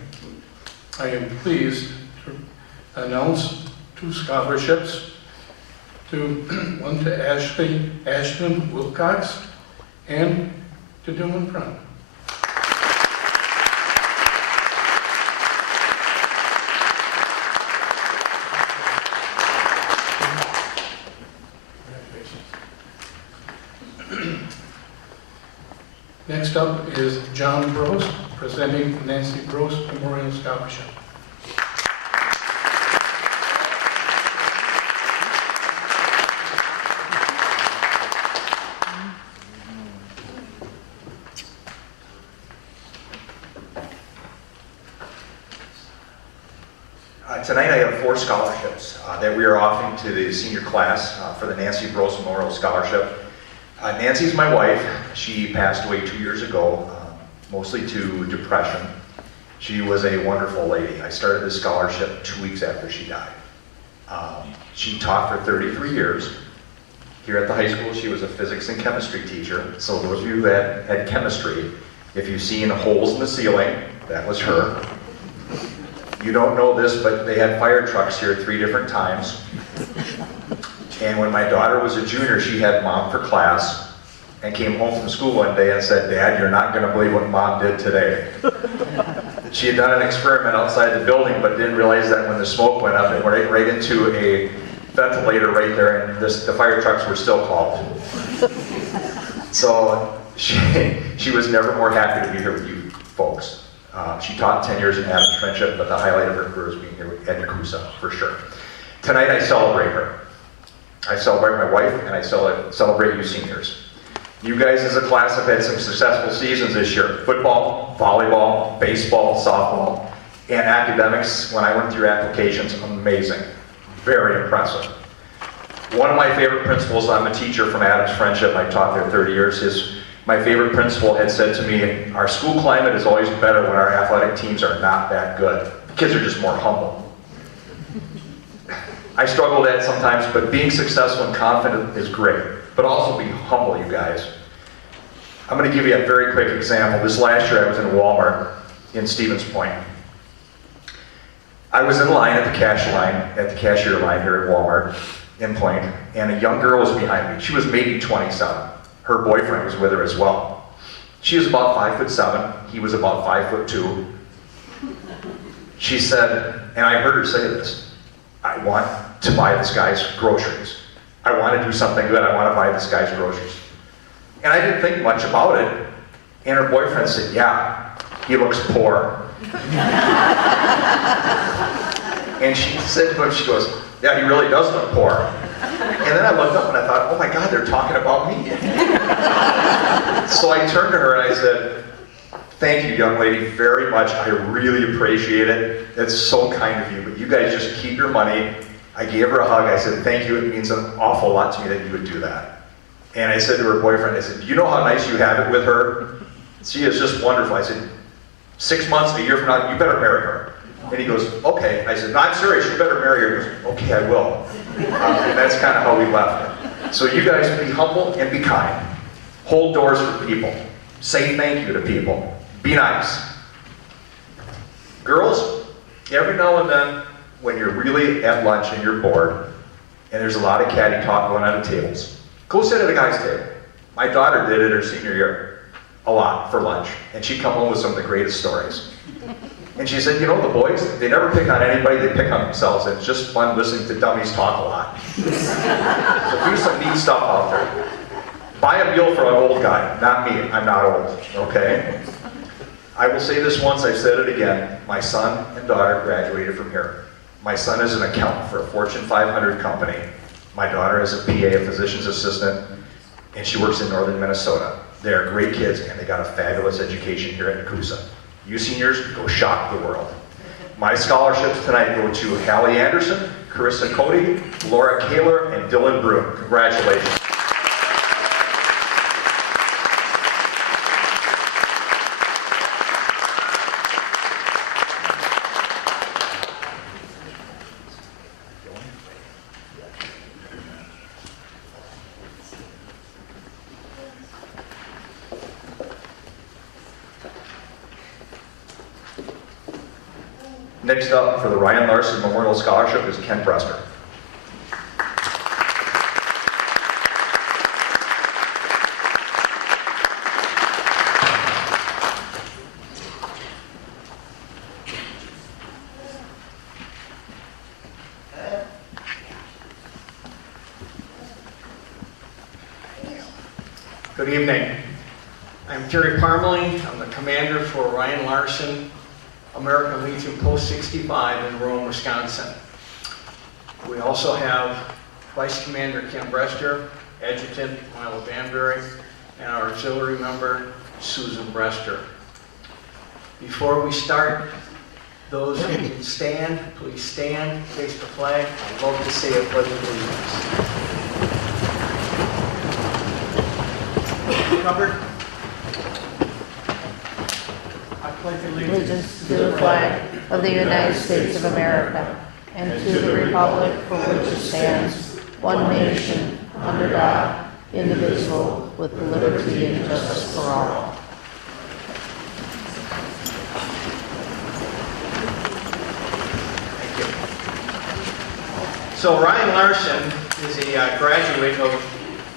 I am pleased to announce 2 scholarships, one to Ashton Wilcox and to Dylan Brown. Next up is John Gross, presenting the Nancy Gross Memorial Scholarship. Tonight I have 4 scholarships that we are offering to the senior class for the Nancy Gross Memorial Scholarship. Nancy's my wife. She passed away 2 years ago, mostly to depression. She was a wonderful lady. I started this scholarship 2 weeks after she died. She taught for 33 years. Here at the high school, she was a physics and chemistry teacher. So those of you that had chemistry, if you've seen holes in the ceiling, that was her. You don't know this, but they had fire trucks here 3 different times. And when my daughter was a junior, she had mom for class and came home from school one day and said, "Dad, you're not going to believe what mom did today." She had done an experiment outside the building, but didn't realize that when the smoke went up, it went right into a ventilator right there, and the fire trucks were still called. So she was never more happy to be here with you folks. She taught 10 years in Adams Friendship, but the highlight of her career is being here at Nekoosa, for sure. Tonight I celebrate her. I celebrate my wife, and I celebrate you seniors. You guys as a class have had some successful seasons this year. Football, volleyball, baseball, softball, and academics, when I went through applications, amazing. Very impressive. One of my favorite principals, I'm a teacher from Adams Friendship, I taught there 30 years, my favorite principal had said to me, our school climate is always better when our athletic teams are not that good. The kids are just more humble. I struggle with that sometimes, but being successful and confident is great. But also be humble, you guys. I'm going to give you a very quick example. This last year I was in Walmart in Stevens Point. I was in line at the cashier line here at Walmart in Point, and a young girl was behind me. She was maybe 27. Her boyfriend was with her as well. She was about 5'7". He was about 5'2". She said, and I heard her say this, "I want to buy this guy's groceries. I want to do something good. I want to buy this guy's groceries." And I didn't think much about it. And her boyfriend said, "Yeah, he looks poor." And she said to him, she goes, "Yeah, he really does look poor." And then I looked up and I thought, oh my God, they're talking about me. So I turned to her and I said, "Thank you, young lady, very much. I really appreciate it. It's so kind of you, but you guys just keep your money." I gave her a hug. I said, "Thank you. It means an awful lot to me that you would do that." And I said to her boyfriend, I said, "Do you know how nice you have it with her? She is just wonderful." I said, 6 months, a year from now, you better marry her." And he goes, "Okay." I said, "No, I'm serious. You better marry her." He goes, "Okay, I will." And that's kind of how we left it. So you guys be humble and be kind. Hold doors for people. Say thank you to people. Be nice. Girls, every now and then, when you're really at lunch and you're bored, and there's a lot of catty talk going on at tables. Go sit at a guy's table. My daughter did it her senior year, a lot, for lunch, and she'd come home with some of the greatest stories. And she said, you know, the boys, they never pick on anybody, they pick on themselves, and it's just fun listening to dummies talk a lot. So there's some neat stuff out there. Buy a meal for an old guy, not me, I'm not old, okay? I will say this once, I've said it again, my son and daughter graduated from here. My son is an accountant for a Fortune 500 company. My daughter is a PA, a physician's assistant, and she works in northern Minnesota. They are great kids, and they got a fabulous education here at Nekoosa. You seniors, go shock the world. My scholarships tonight go to Hallie Anderson, Carissa Cody, Laura Kaler, and Dylan Broom. Congratulations. Next up for the Ryan Larson Memorial Scholarship is Ken Brester. Good evening. I'm Terry Parmalee. I'm the commander for Ryan Larson American Legion Post 65 in Rome, Wisconsin. We also have Vice Commander Ken Brester, Adjutant Milo Danbury, and our auxiliary member, Susan Brester. Before we start, those who can stand, please stand, face the flag. I'd love to say a pledge of allegiance. Covered? Allegiance to the flag of the United States of America and to the republic for which it stands, one nation, under God, indivisible, with liberty and justice for all. So Ryan Larson is a graduate of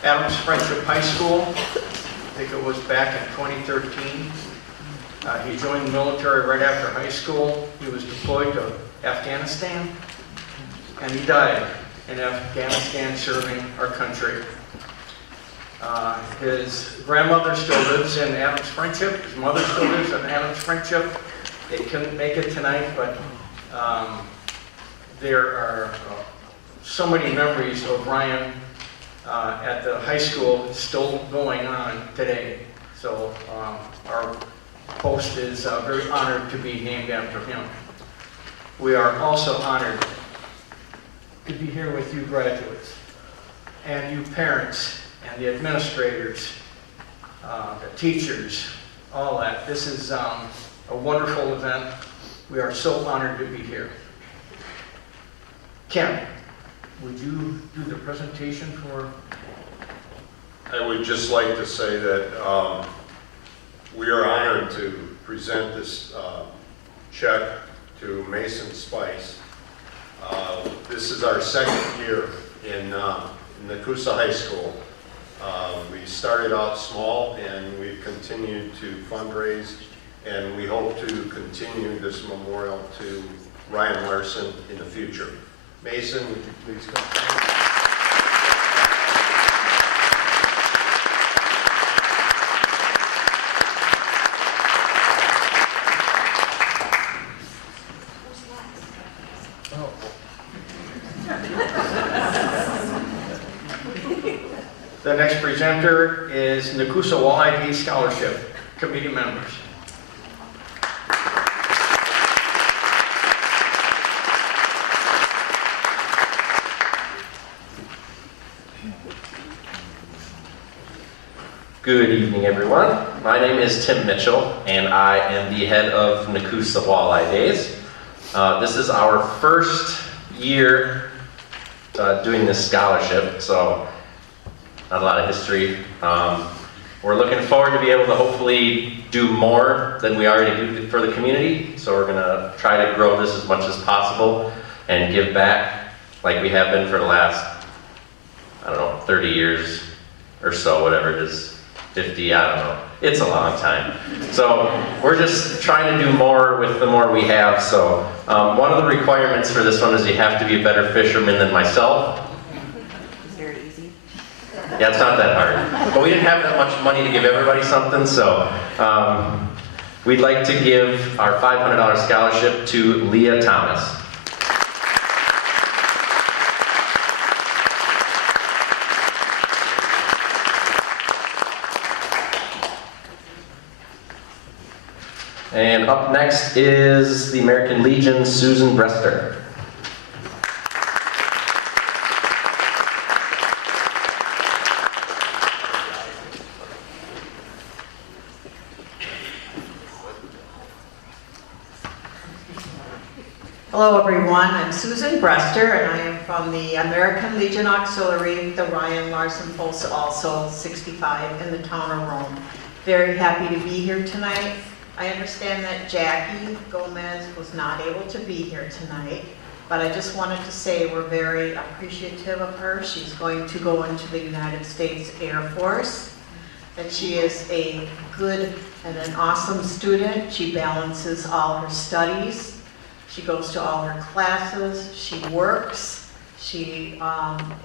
Adams Friendship High School. I think it was back in 2013. He joined the military right after high school. He was deployed to Afghanistan, and he died in Afghanistan serving our country. His grandmother still lives in Adams Friendship. His mother still lives in Adams Friendship. They couldn't make it tonight, but there are so many memories of Ryan at the high school still going on today. So our post is very honored to be named after him. We are also honored to be here with you graduates and you parents and the administrators, the teachers, all that. This is a wonderful event. We are so honored to be here. Ken, would you do the presentation for? I would just like to say that we are honored to present this check to Mason Spice. This is our second year in Nekoosa High School. We started out small and we've continued to fundraise, and we hope to continue this memorial to Ryan Larson in the future. Mason, would you please come? The next presenter is Nekoosa Walleye Day Scholarship Committee members. Good evening, everyone. My name is Tim Mitchell, and I am the head of Nekoosa Walleye Days. This is our first year doing this scholarship, so not a lot of history. We're looking forward to be able to hopefully do more than we already do for the community, so we're going to try to grow this as much as possible and give back like we have been for the last I don't know, 30 years or so, whatever it is, 50, I don't know. It's a long time. So we're just trying to do more with the more we have. So one of the requirements for this one is you have to be a better fisherman than myself. Very easy. Yeah, it's not that hard. But we didn't have that much money to give everybody something, so we'd like to give our $500 scholarship to Leah Thomas. And up next is the American Legion, Susan Brester. Hello everyone, I'm Susan Brester and I am from the American Legion Auxiliary, the Ryan Larson Post, also 65 in the town of Rome. Very happy to be here tonight. I understand that Jackie Gomez was not able to be here tonight, but I just wanted to say we're very appreciative of her. She's going to go into the United States Air Force, that she is a good and an awesome student. She balances all her studies. She goes to all her classes, she works, she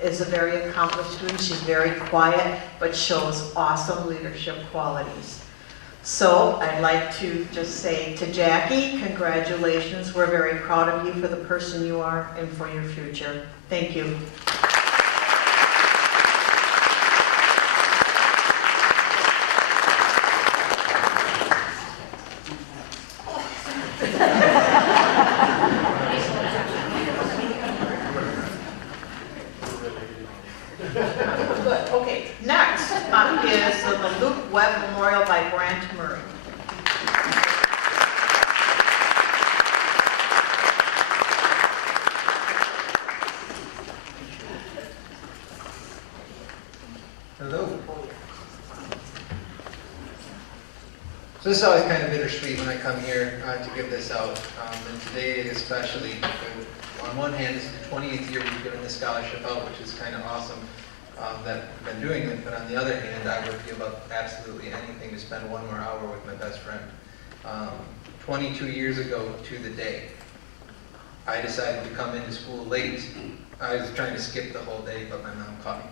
is a very accomplished student, she's very quiet, but shows awesome leadership qualities. So I'd like to just say to Jackie, congratulations, we're very proud of you for the person you are and for your future. Thank you. Good, okay. Next is the Luke Webb Memorial by Grant Murray. Hello. So this is always kind of bittersweet when I come here to give this out, and today especially. On one hand, this is the 20th year we've given this scholarship out, which is kind of awesome that I've been doing it, but on the other hand, I would give up absolutely anything to spend one more hour with my best friend. 22 years ago to the day, I decided to come into school late. I was trying to skip the whole day, but my mom caught me.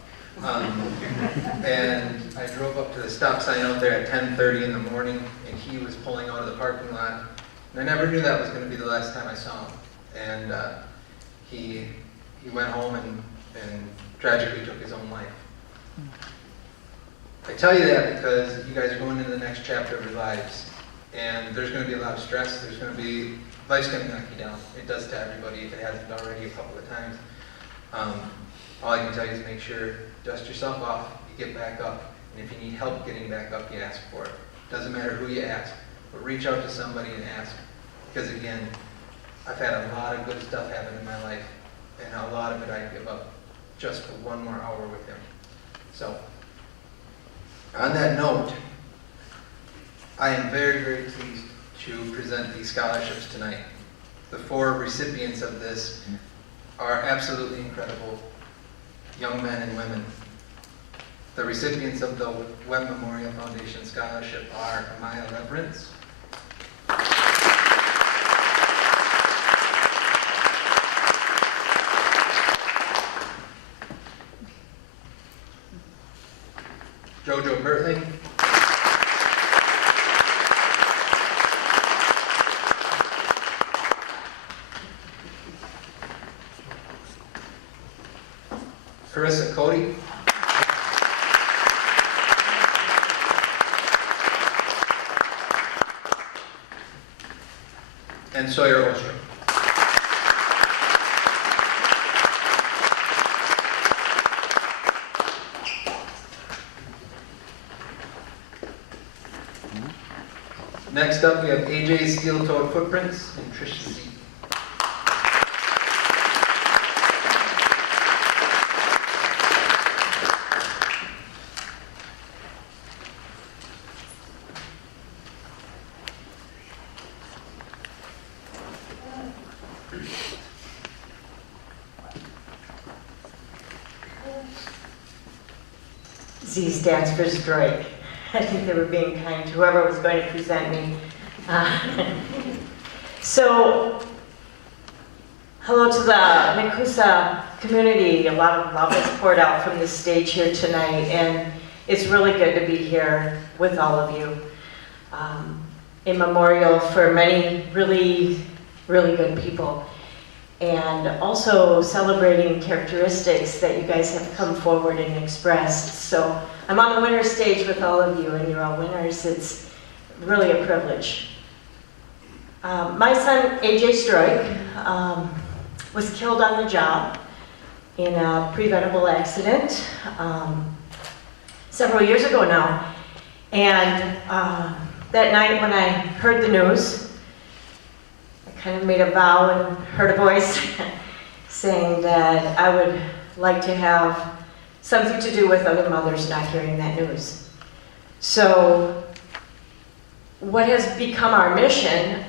And I drove up to the stop sign out there at 10:30 in the morning, and he was pulling out of the parking lot. And I never knew that was going to be the last time I saw him. And he went home and tragically took his own life. I tell you that because you guys are going into the next chapter of your lives, and there's going to be a lot of stress. Life's going to knock you down. It does to everybody if it hasn't already a couple of times. All I can tell you is make sure, dust yourself off, you get back up, and if you need help getting back up, you ask for it. Doesn't matter who you ask, but reach out to somebody and ask. Because again, I've had a lot of good stuff happen in my life, and a lot of it I'd give up just for one more hour with him. So, on that note, I am very, very pleased to present these scholarships tonight. The 4 recipients of this are absolutely incredible young men and women. The recipients of the Webb Memorial Foundation Scholarship are Maya Leverance, Jojo Bertling, Carissa Cody, and Sawyer Ostrom. Next up, we have AJ Steel-Toed Footprints and Trish Z. Z stands for Stroik. I think they were being kind to whoever was going to present me. So, hello to the Nekoosa community. A lot of love is poured out from this stage here tonight, and it's really good to be here with all of you. A memorial for many really, really good people, and also celebrating characteristics that you guys have come forward and expressed. So I'm on the winner's stage with all of you, and you're all winners. It's really a privilege. My son, AJ Stroik, was killed on the job in a preventable accident several years ago now. And that night when I heard the news, I kind of made a vow and heard a voice saying that I would like to have something to do with other mothers not hearing that news. So what has become our mission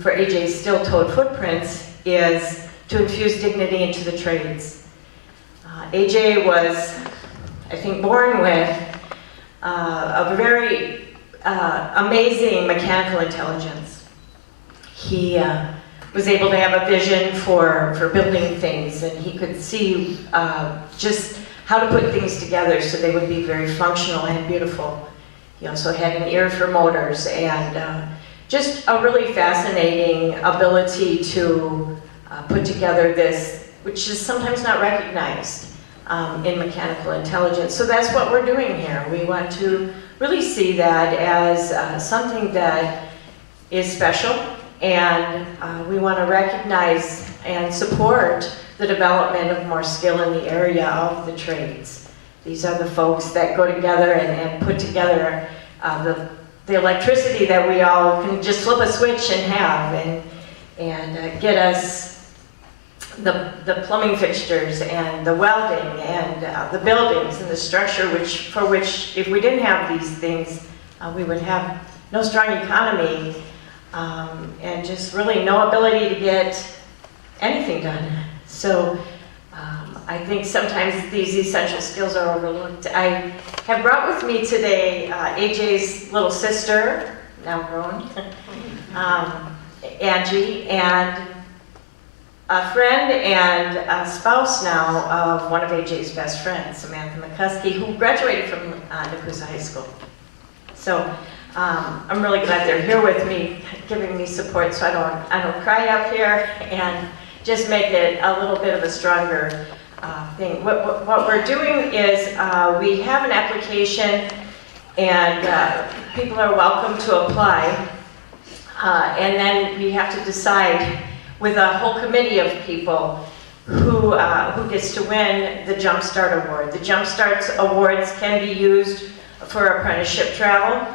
for AJ's Steel-Toed Footprints is to infuse dignity into the trades. AJ was, I think, born with a very amazing mechanical intelligence. He was able to have a vision for building things, and he could see just how to put things together so they would be very functional and beautiful. He also had an ear for motors and just a really fascinating ability to put together this, which is sometimes not recognized in mechanical intelligence. So that's what we're doing here. We want to really see that as something that is special, and we want to recognize and support the development of more skill in the area of the trades. These are the folks that go together and put together the electricity that we all can just flip a switch and have, and get us the plumbing fixtures and the welding and the buildings and the structure, for which if we didn't have these things, we would have no strong economy and just really no ability to get anything done. So I think sometimes these essential skills are overlooked. I have brought with me today AJ's little sister, now grown, Angie, and a friend and a spouse now of one of AJ's best friends, Samantha McCuskey, who graduated from Nekoosa High School. So I'm really glad they're here with me, giving me support so I don't cry up here, and just make it a little bit of a stronger thing. What we're doing is we have an application, and people are welcome to apply, and then we have to decide with a whole committee of people who gets to win the Jumpstart Award. The Jumpstart Awards can be used for apprenticeship travel,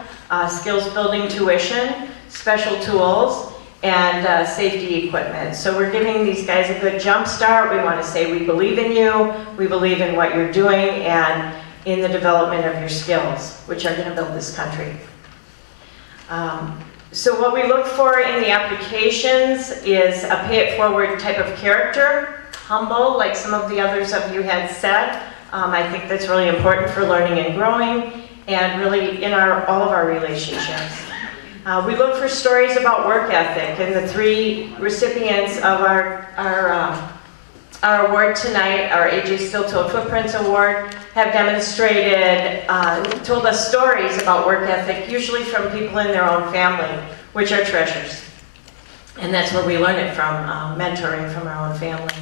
skills building tuition, special tools, and safety equipment. So we're giving these guys a good jump start. We want to say we believe in you, we believe in what you're doing, and in the development of your skills, which are going to build this country. So what we look for in the applications is a pay-it-forward type of character, humble, like some of the others of you had said. I think that's really important for learning and growing, and really in all of our relationships. We look for stories about work ethic, and the three recipients of our award tonight, our AJ Steel-Toed Footprints Award, have demonstrated, told us stories about work ethic, usually from people in their own family, which are treasures. And that's where we learn it from, mentoring from our own family.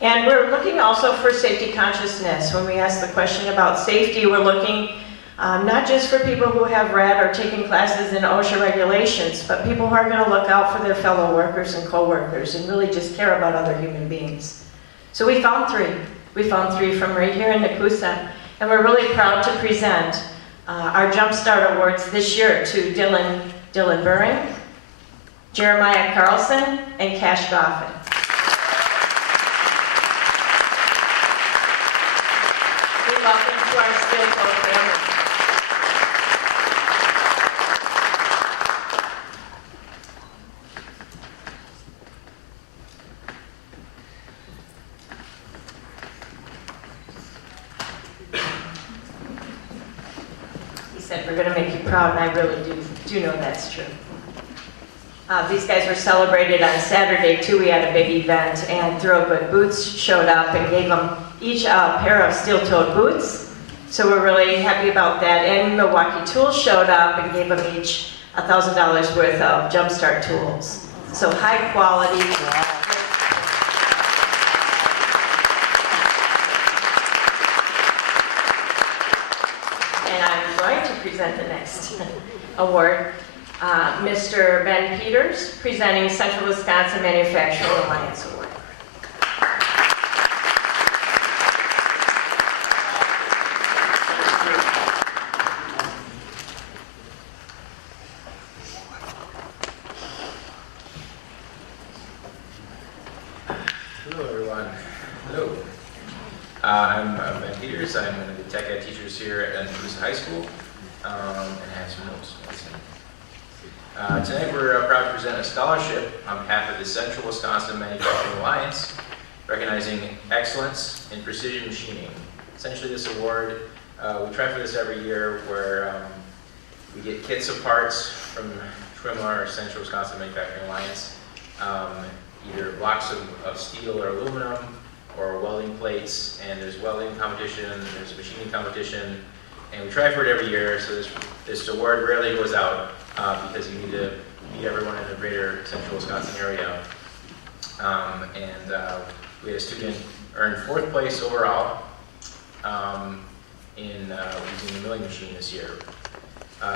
And we're looking also for safety consciousness. When we ask the question about safety, we're looking not just for people who have read or taken classes in OSHA regulations, but people who are going to look out for their fellow workers and co-workers and really just care about other human beings. So we found three. We found three from right here in Nekoosa, and we're really proud to present our Jumpstart Awards this year to Dylan Buring, Jeremiah Carlson, and Cash Goffin. We welcome to our Steel-Toed family. They're going to make you proud, and I really do know that's true. These guys were celebrated on Saturday too. We had a big event, and Throw Good Boots showed up and gave them each a pair of steel-toed boots. So we're really happy about that. And Milwaukee Tools showed up and gave them each $1,000 worth of Jumpstart tools. So high quality. And I'm going to present the next award. Mr. Ben Peters, presenting Central Wisconsin Manufacturing Alliance Award. Hello, everyone. Hello. I'm Ben Peters. I'm one of the tech ed teachers here at Nekoosa High School, and have some notes. Tonight we're proud to present a scholarship on behalf of the Central Wisconsin Manufacturing Alliance, recognizing excellence in precision machining. Essentially this award, we try for this every year, where we get kits of parts from TWIMA, or Central Wisconsin Manufacturing Alliance, either blocks of steel or aluminum, or welding plates, and there's welding competition, there's a machining competition, and we try for it every year, so this award rarely goes out, because you need to meet everyone in the greater Central Wisconsin area. We had a student earn 4th place overall in using the milling machine this year.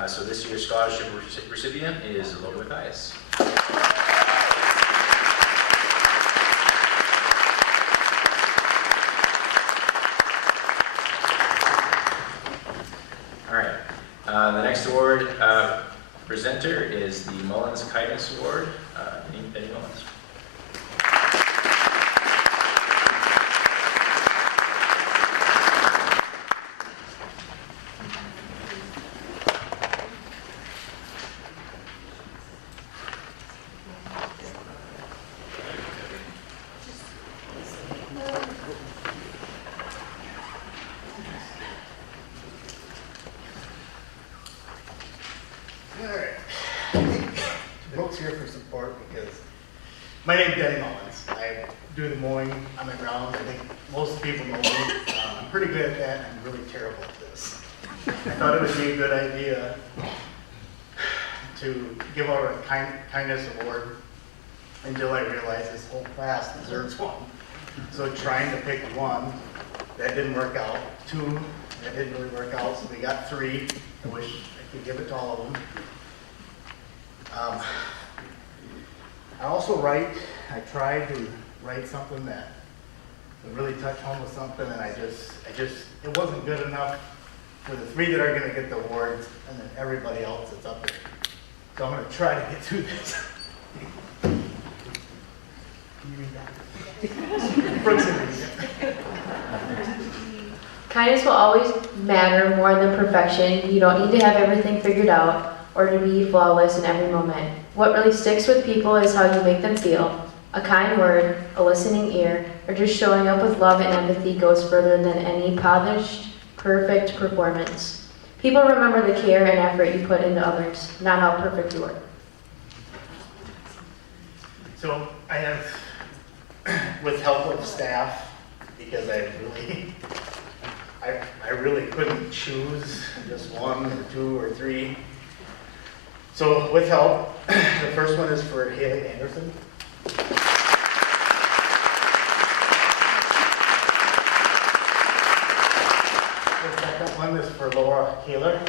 So this year's scholarship recipient is Logan Mathias. All right, the next award presenter is the Mullins Kindness Award, Benny Mullins. Here for support because my name's Benny Mullins. I do the mowing on the ground. I think most people know me. I'm pretty good at that, and I'm really terrible at this. I thought it would be a good idea to give out a kindness award until I realized this whole class deserves one. So trying to pick one, that didn't work out. 2, that didn't really work out, so we got 3. I wish I could give it to all of them. I also I tried to write something that would really touch home with something, and it wasn't good enough for the 3 that are going to get the awards, and then everybody else that's up there. So I'm going to try to get through this. Can you read that? Brooks can read it. Kindness will always matter more than perfection. You don't need to have everything figured out or to be flawless in every moment. What really sticks with people is how you make them feel. A kind word, a listening ear, or just showing up with love and empathy goes further than any polished, perfect performance. People remember the care and effort you put into others, not how perfect you are. So I have, with help of staff, because I really couldn't choose just 1 or 2 or 3. So with help, the first one is for Haley Anderson. The second one is for Laura Kaler.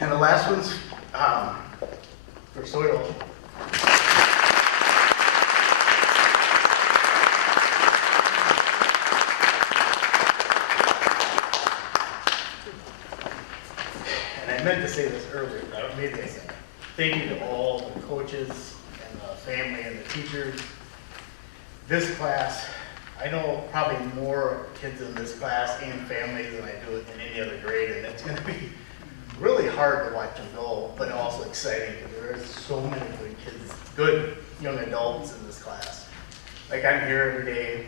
And the last one's for Soil. I meant to say this earlier, but maybe I said it. Thank you to all the coaches and the family and the teachers. This class, I know probably more kids in this class and families than I do in any other grade, and it's going to be really hard to watch them go, but also exciting because there is so many good kids, good young adults in this class. Like, I'm here every day.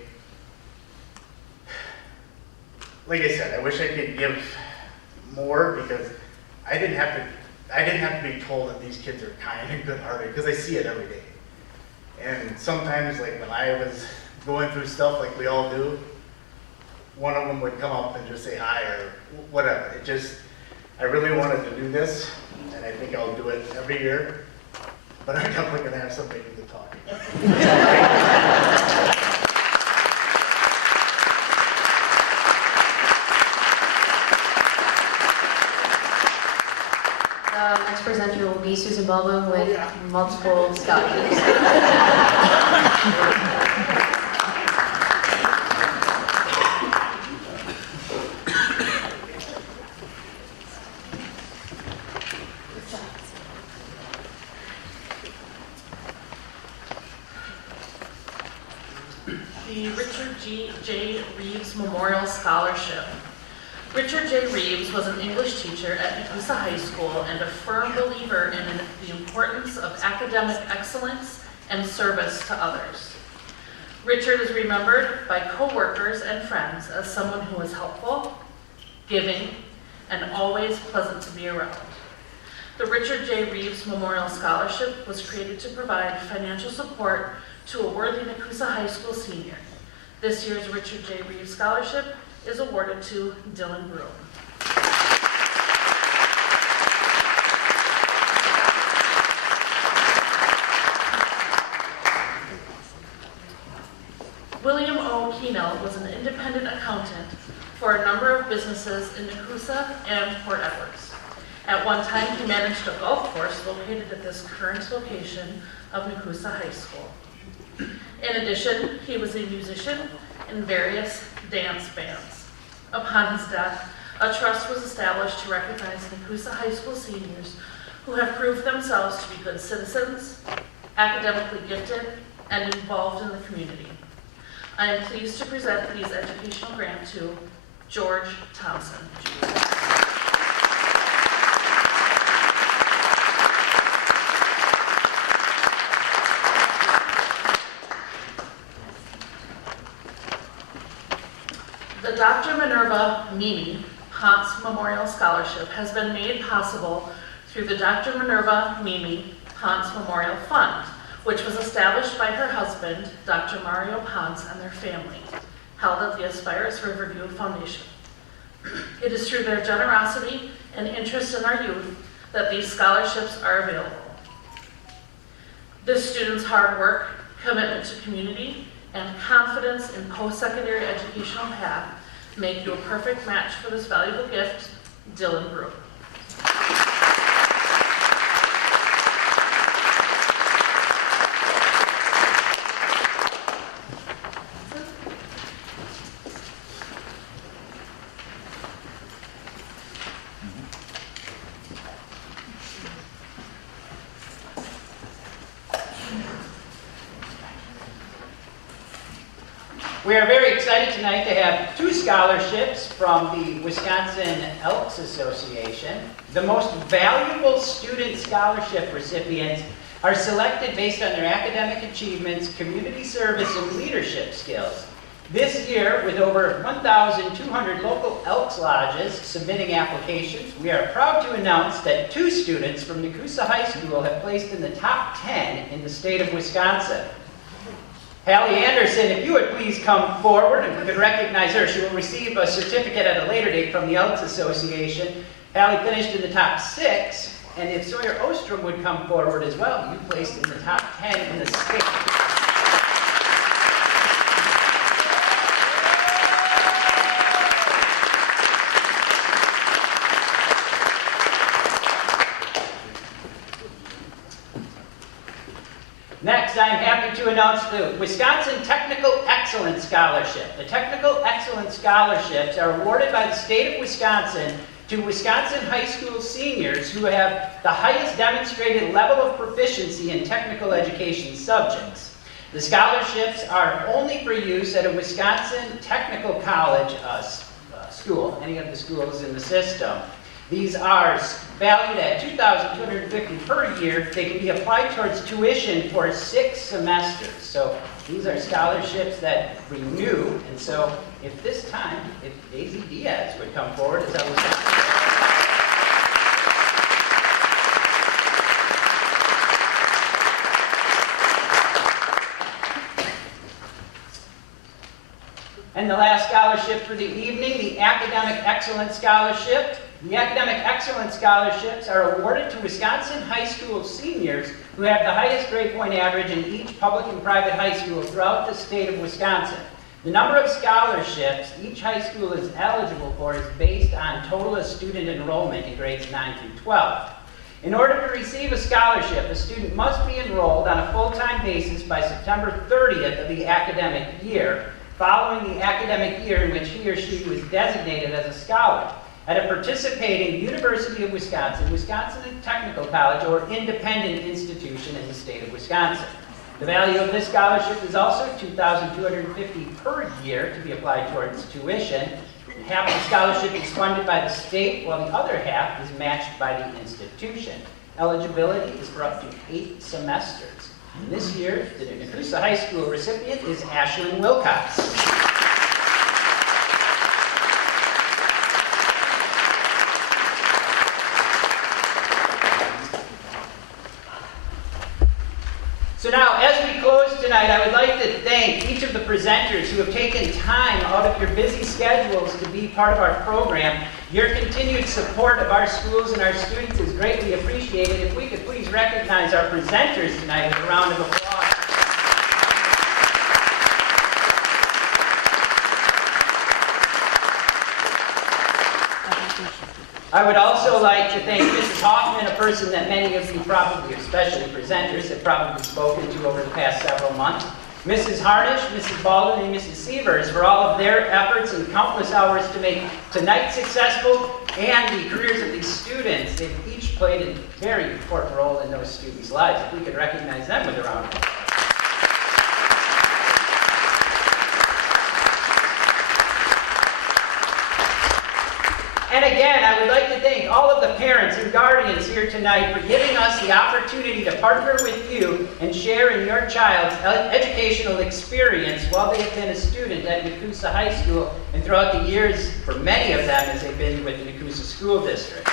Like I said, I wish I could give more, because I didn't have to be told that these kids are kind and good-hearted, because I see it every day. And sometimes, like when I was going through stuff like we all do, one of them would come up and just say hi or whatever. I really wanted to do this, and I think I'll do it every year, but I'm definitely gonna have somebody do the talking. Next presenter will be Susan Baldwin with multiple scholarships. The Richard J. Reeves Memorial Scholarship. Richard J. Reeves was an English teacher at Nekoosa High School and a firm believer in the importance of academic excellence and service to others. Richard is remembered by co-workers and friends as someone who was helpful, giving, and always pleasant to be around. The Richard J. Reeves Memorial Scholarship was created to provide financial support to a worthy Nekoosa High School senior. This year's Richard J. Reeves Scholarship is awarded to Dylan Broom. William O. Keenel was an independent accountant for a number of businesses in Nekoosa and Port Edwards. At one time, he managed a golf course located at this current location of Nekoosa High School. In addition, he was a musician in various dance bands. Upon his death, a trust was established to recognize Nekoosa High School seniors who have proved themselves to be good citizens, academically gifted, and involved in the community. I am pleased to present these educational grant to George Thompson, Jr. The Dr. Minerva Mimi Ponce Memorial Scholarship has been made possible through the Dr. Minerva Mimi Ponce Memorial Fund, which was established by her husband, Dr. Mario Ponce, and their family, held at the Aspires Riverview Foundation. It is through their generosity and interest in our youth that these scholarships are available. This student's hard work, commitment to community, and confidence in post-secondary educational path make you a perfect match for this valuable gift, Dylan Broom. We are very excited tonight to have two scholarships from the Wisconsin Elks Association. The most valuable student scholarship recipients are selected based on their academic achievements, community service, and leadership skills. This year, with over 1,200 local Elks lodges submitting applications, we are proud to announce that two students from Nekoosa High School have placed in the top 10 in the state of Wisconsin. Hallie Anderson, if you would please come forward and we could recognize her. She will receive a certificate at a later date from the Elks Association. Hallie finished in the top 6, and if Sawyer Ostrom would come forward as well, you placed in the top 10 in the state. Next, I am happy to announce the Wisconsin Technical Excellence Scholarship. The Technical Excellence Scholarships are awarded by the state of Wisconsin to Wisconsin high school seniors who have the highest demonstrated level of proficiency in technical education subjects. The scholarships are only for use at a Wisconsin technical college school, any of the schools in the system. These are valued at $2,250 per year. They can be applied towards tuition for 6 semesters. So these are scholarships that renew. And so if this time, if Daisy Diaz would come forward as our Wisconsin. And the last scholarship for the evening, the Academic Excellence Scholarship. The Academic Excellence Scholarships are awarded to Wisconsin high school seniors who have the highest grade point average in each public and private high school throughout the state of Wisconsin. The number of scholarships each high school is eligible for is based on total student enrollment in grades 9 through 12. In order to receive a scholarship, a student must be enrolled on a full-time basis by September 30th of the academic year, following the academic year in which he or she was designated as a scholar at a participating University of Wisconsin, Wisconsin Technical College, or independent institution in the state of Wisconsin. The value of this scholarship is also $2,250 per year to be applied towards tuition. Half of the scholarship is funded by the state, while the other half is matched by the institution. Eligibility is for up to 8 semesters. And this year, the Nekoosa High School recipient is Ashlyn Wilcox. So now, as we close tonight, I would like to thank each of the presenters who have taken time out of your busy schedules to be part of our program. Your continued support of our schools and our students is greatly appreciated. If we could please recognize our presenters tonight with a round of applause. I would also like to thank Mrs. Hoffman, a person that many of you probably, especially presenters, have probably spoken to over the past several months. Mrs. Harnish, Mrs. Baldwin, and Mrs. Sievers for all of their efforts and countless hours to make tonight successful and the careers of these students. They've each played a very important role in those students' lives. If we could recognize them with a round of applause. And again, I would like to thank all of the parents and guardians here tonight for giving us the opportunity to partner with you and share in your child's educational experience while they have been a student at Nekoosa High School and throughout the years, for many of them, as they've been with the Nekoosa School District.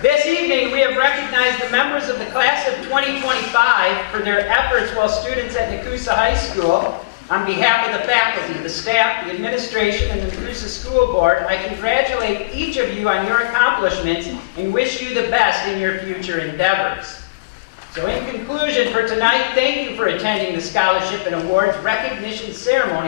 This evening, we have recognized the members of the class of 2025 for their efforts while students at Nekoosa High School. On behalf of the faculty, the staff, the administration, and the Nekoosa School Board, I congratulate each of you on your accomplishments and wish you the best in your future endeavors. So in conclusion for tonight, thank you for attending the Scholarship and Awards Recognition Ceremony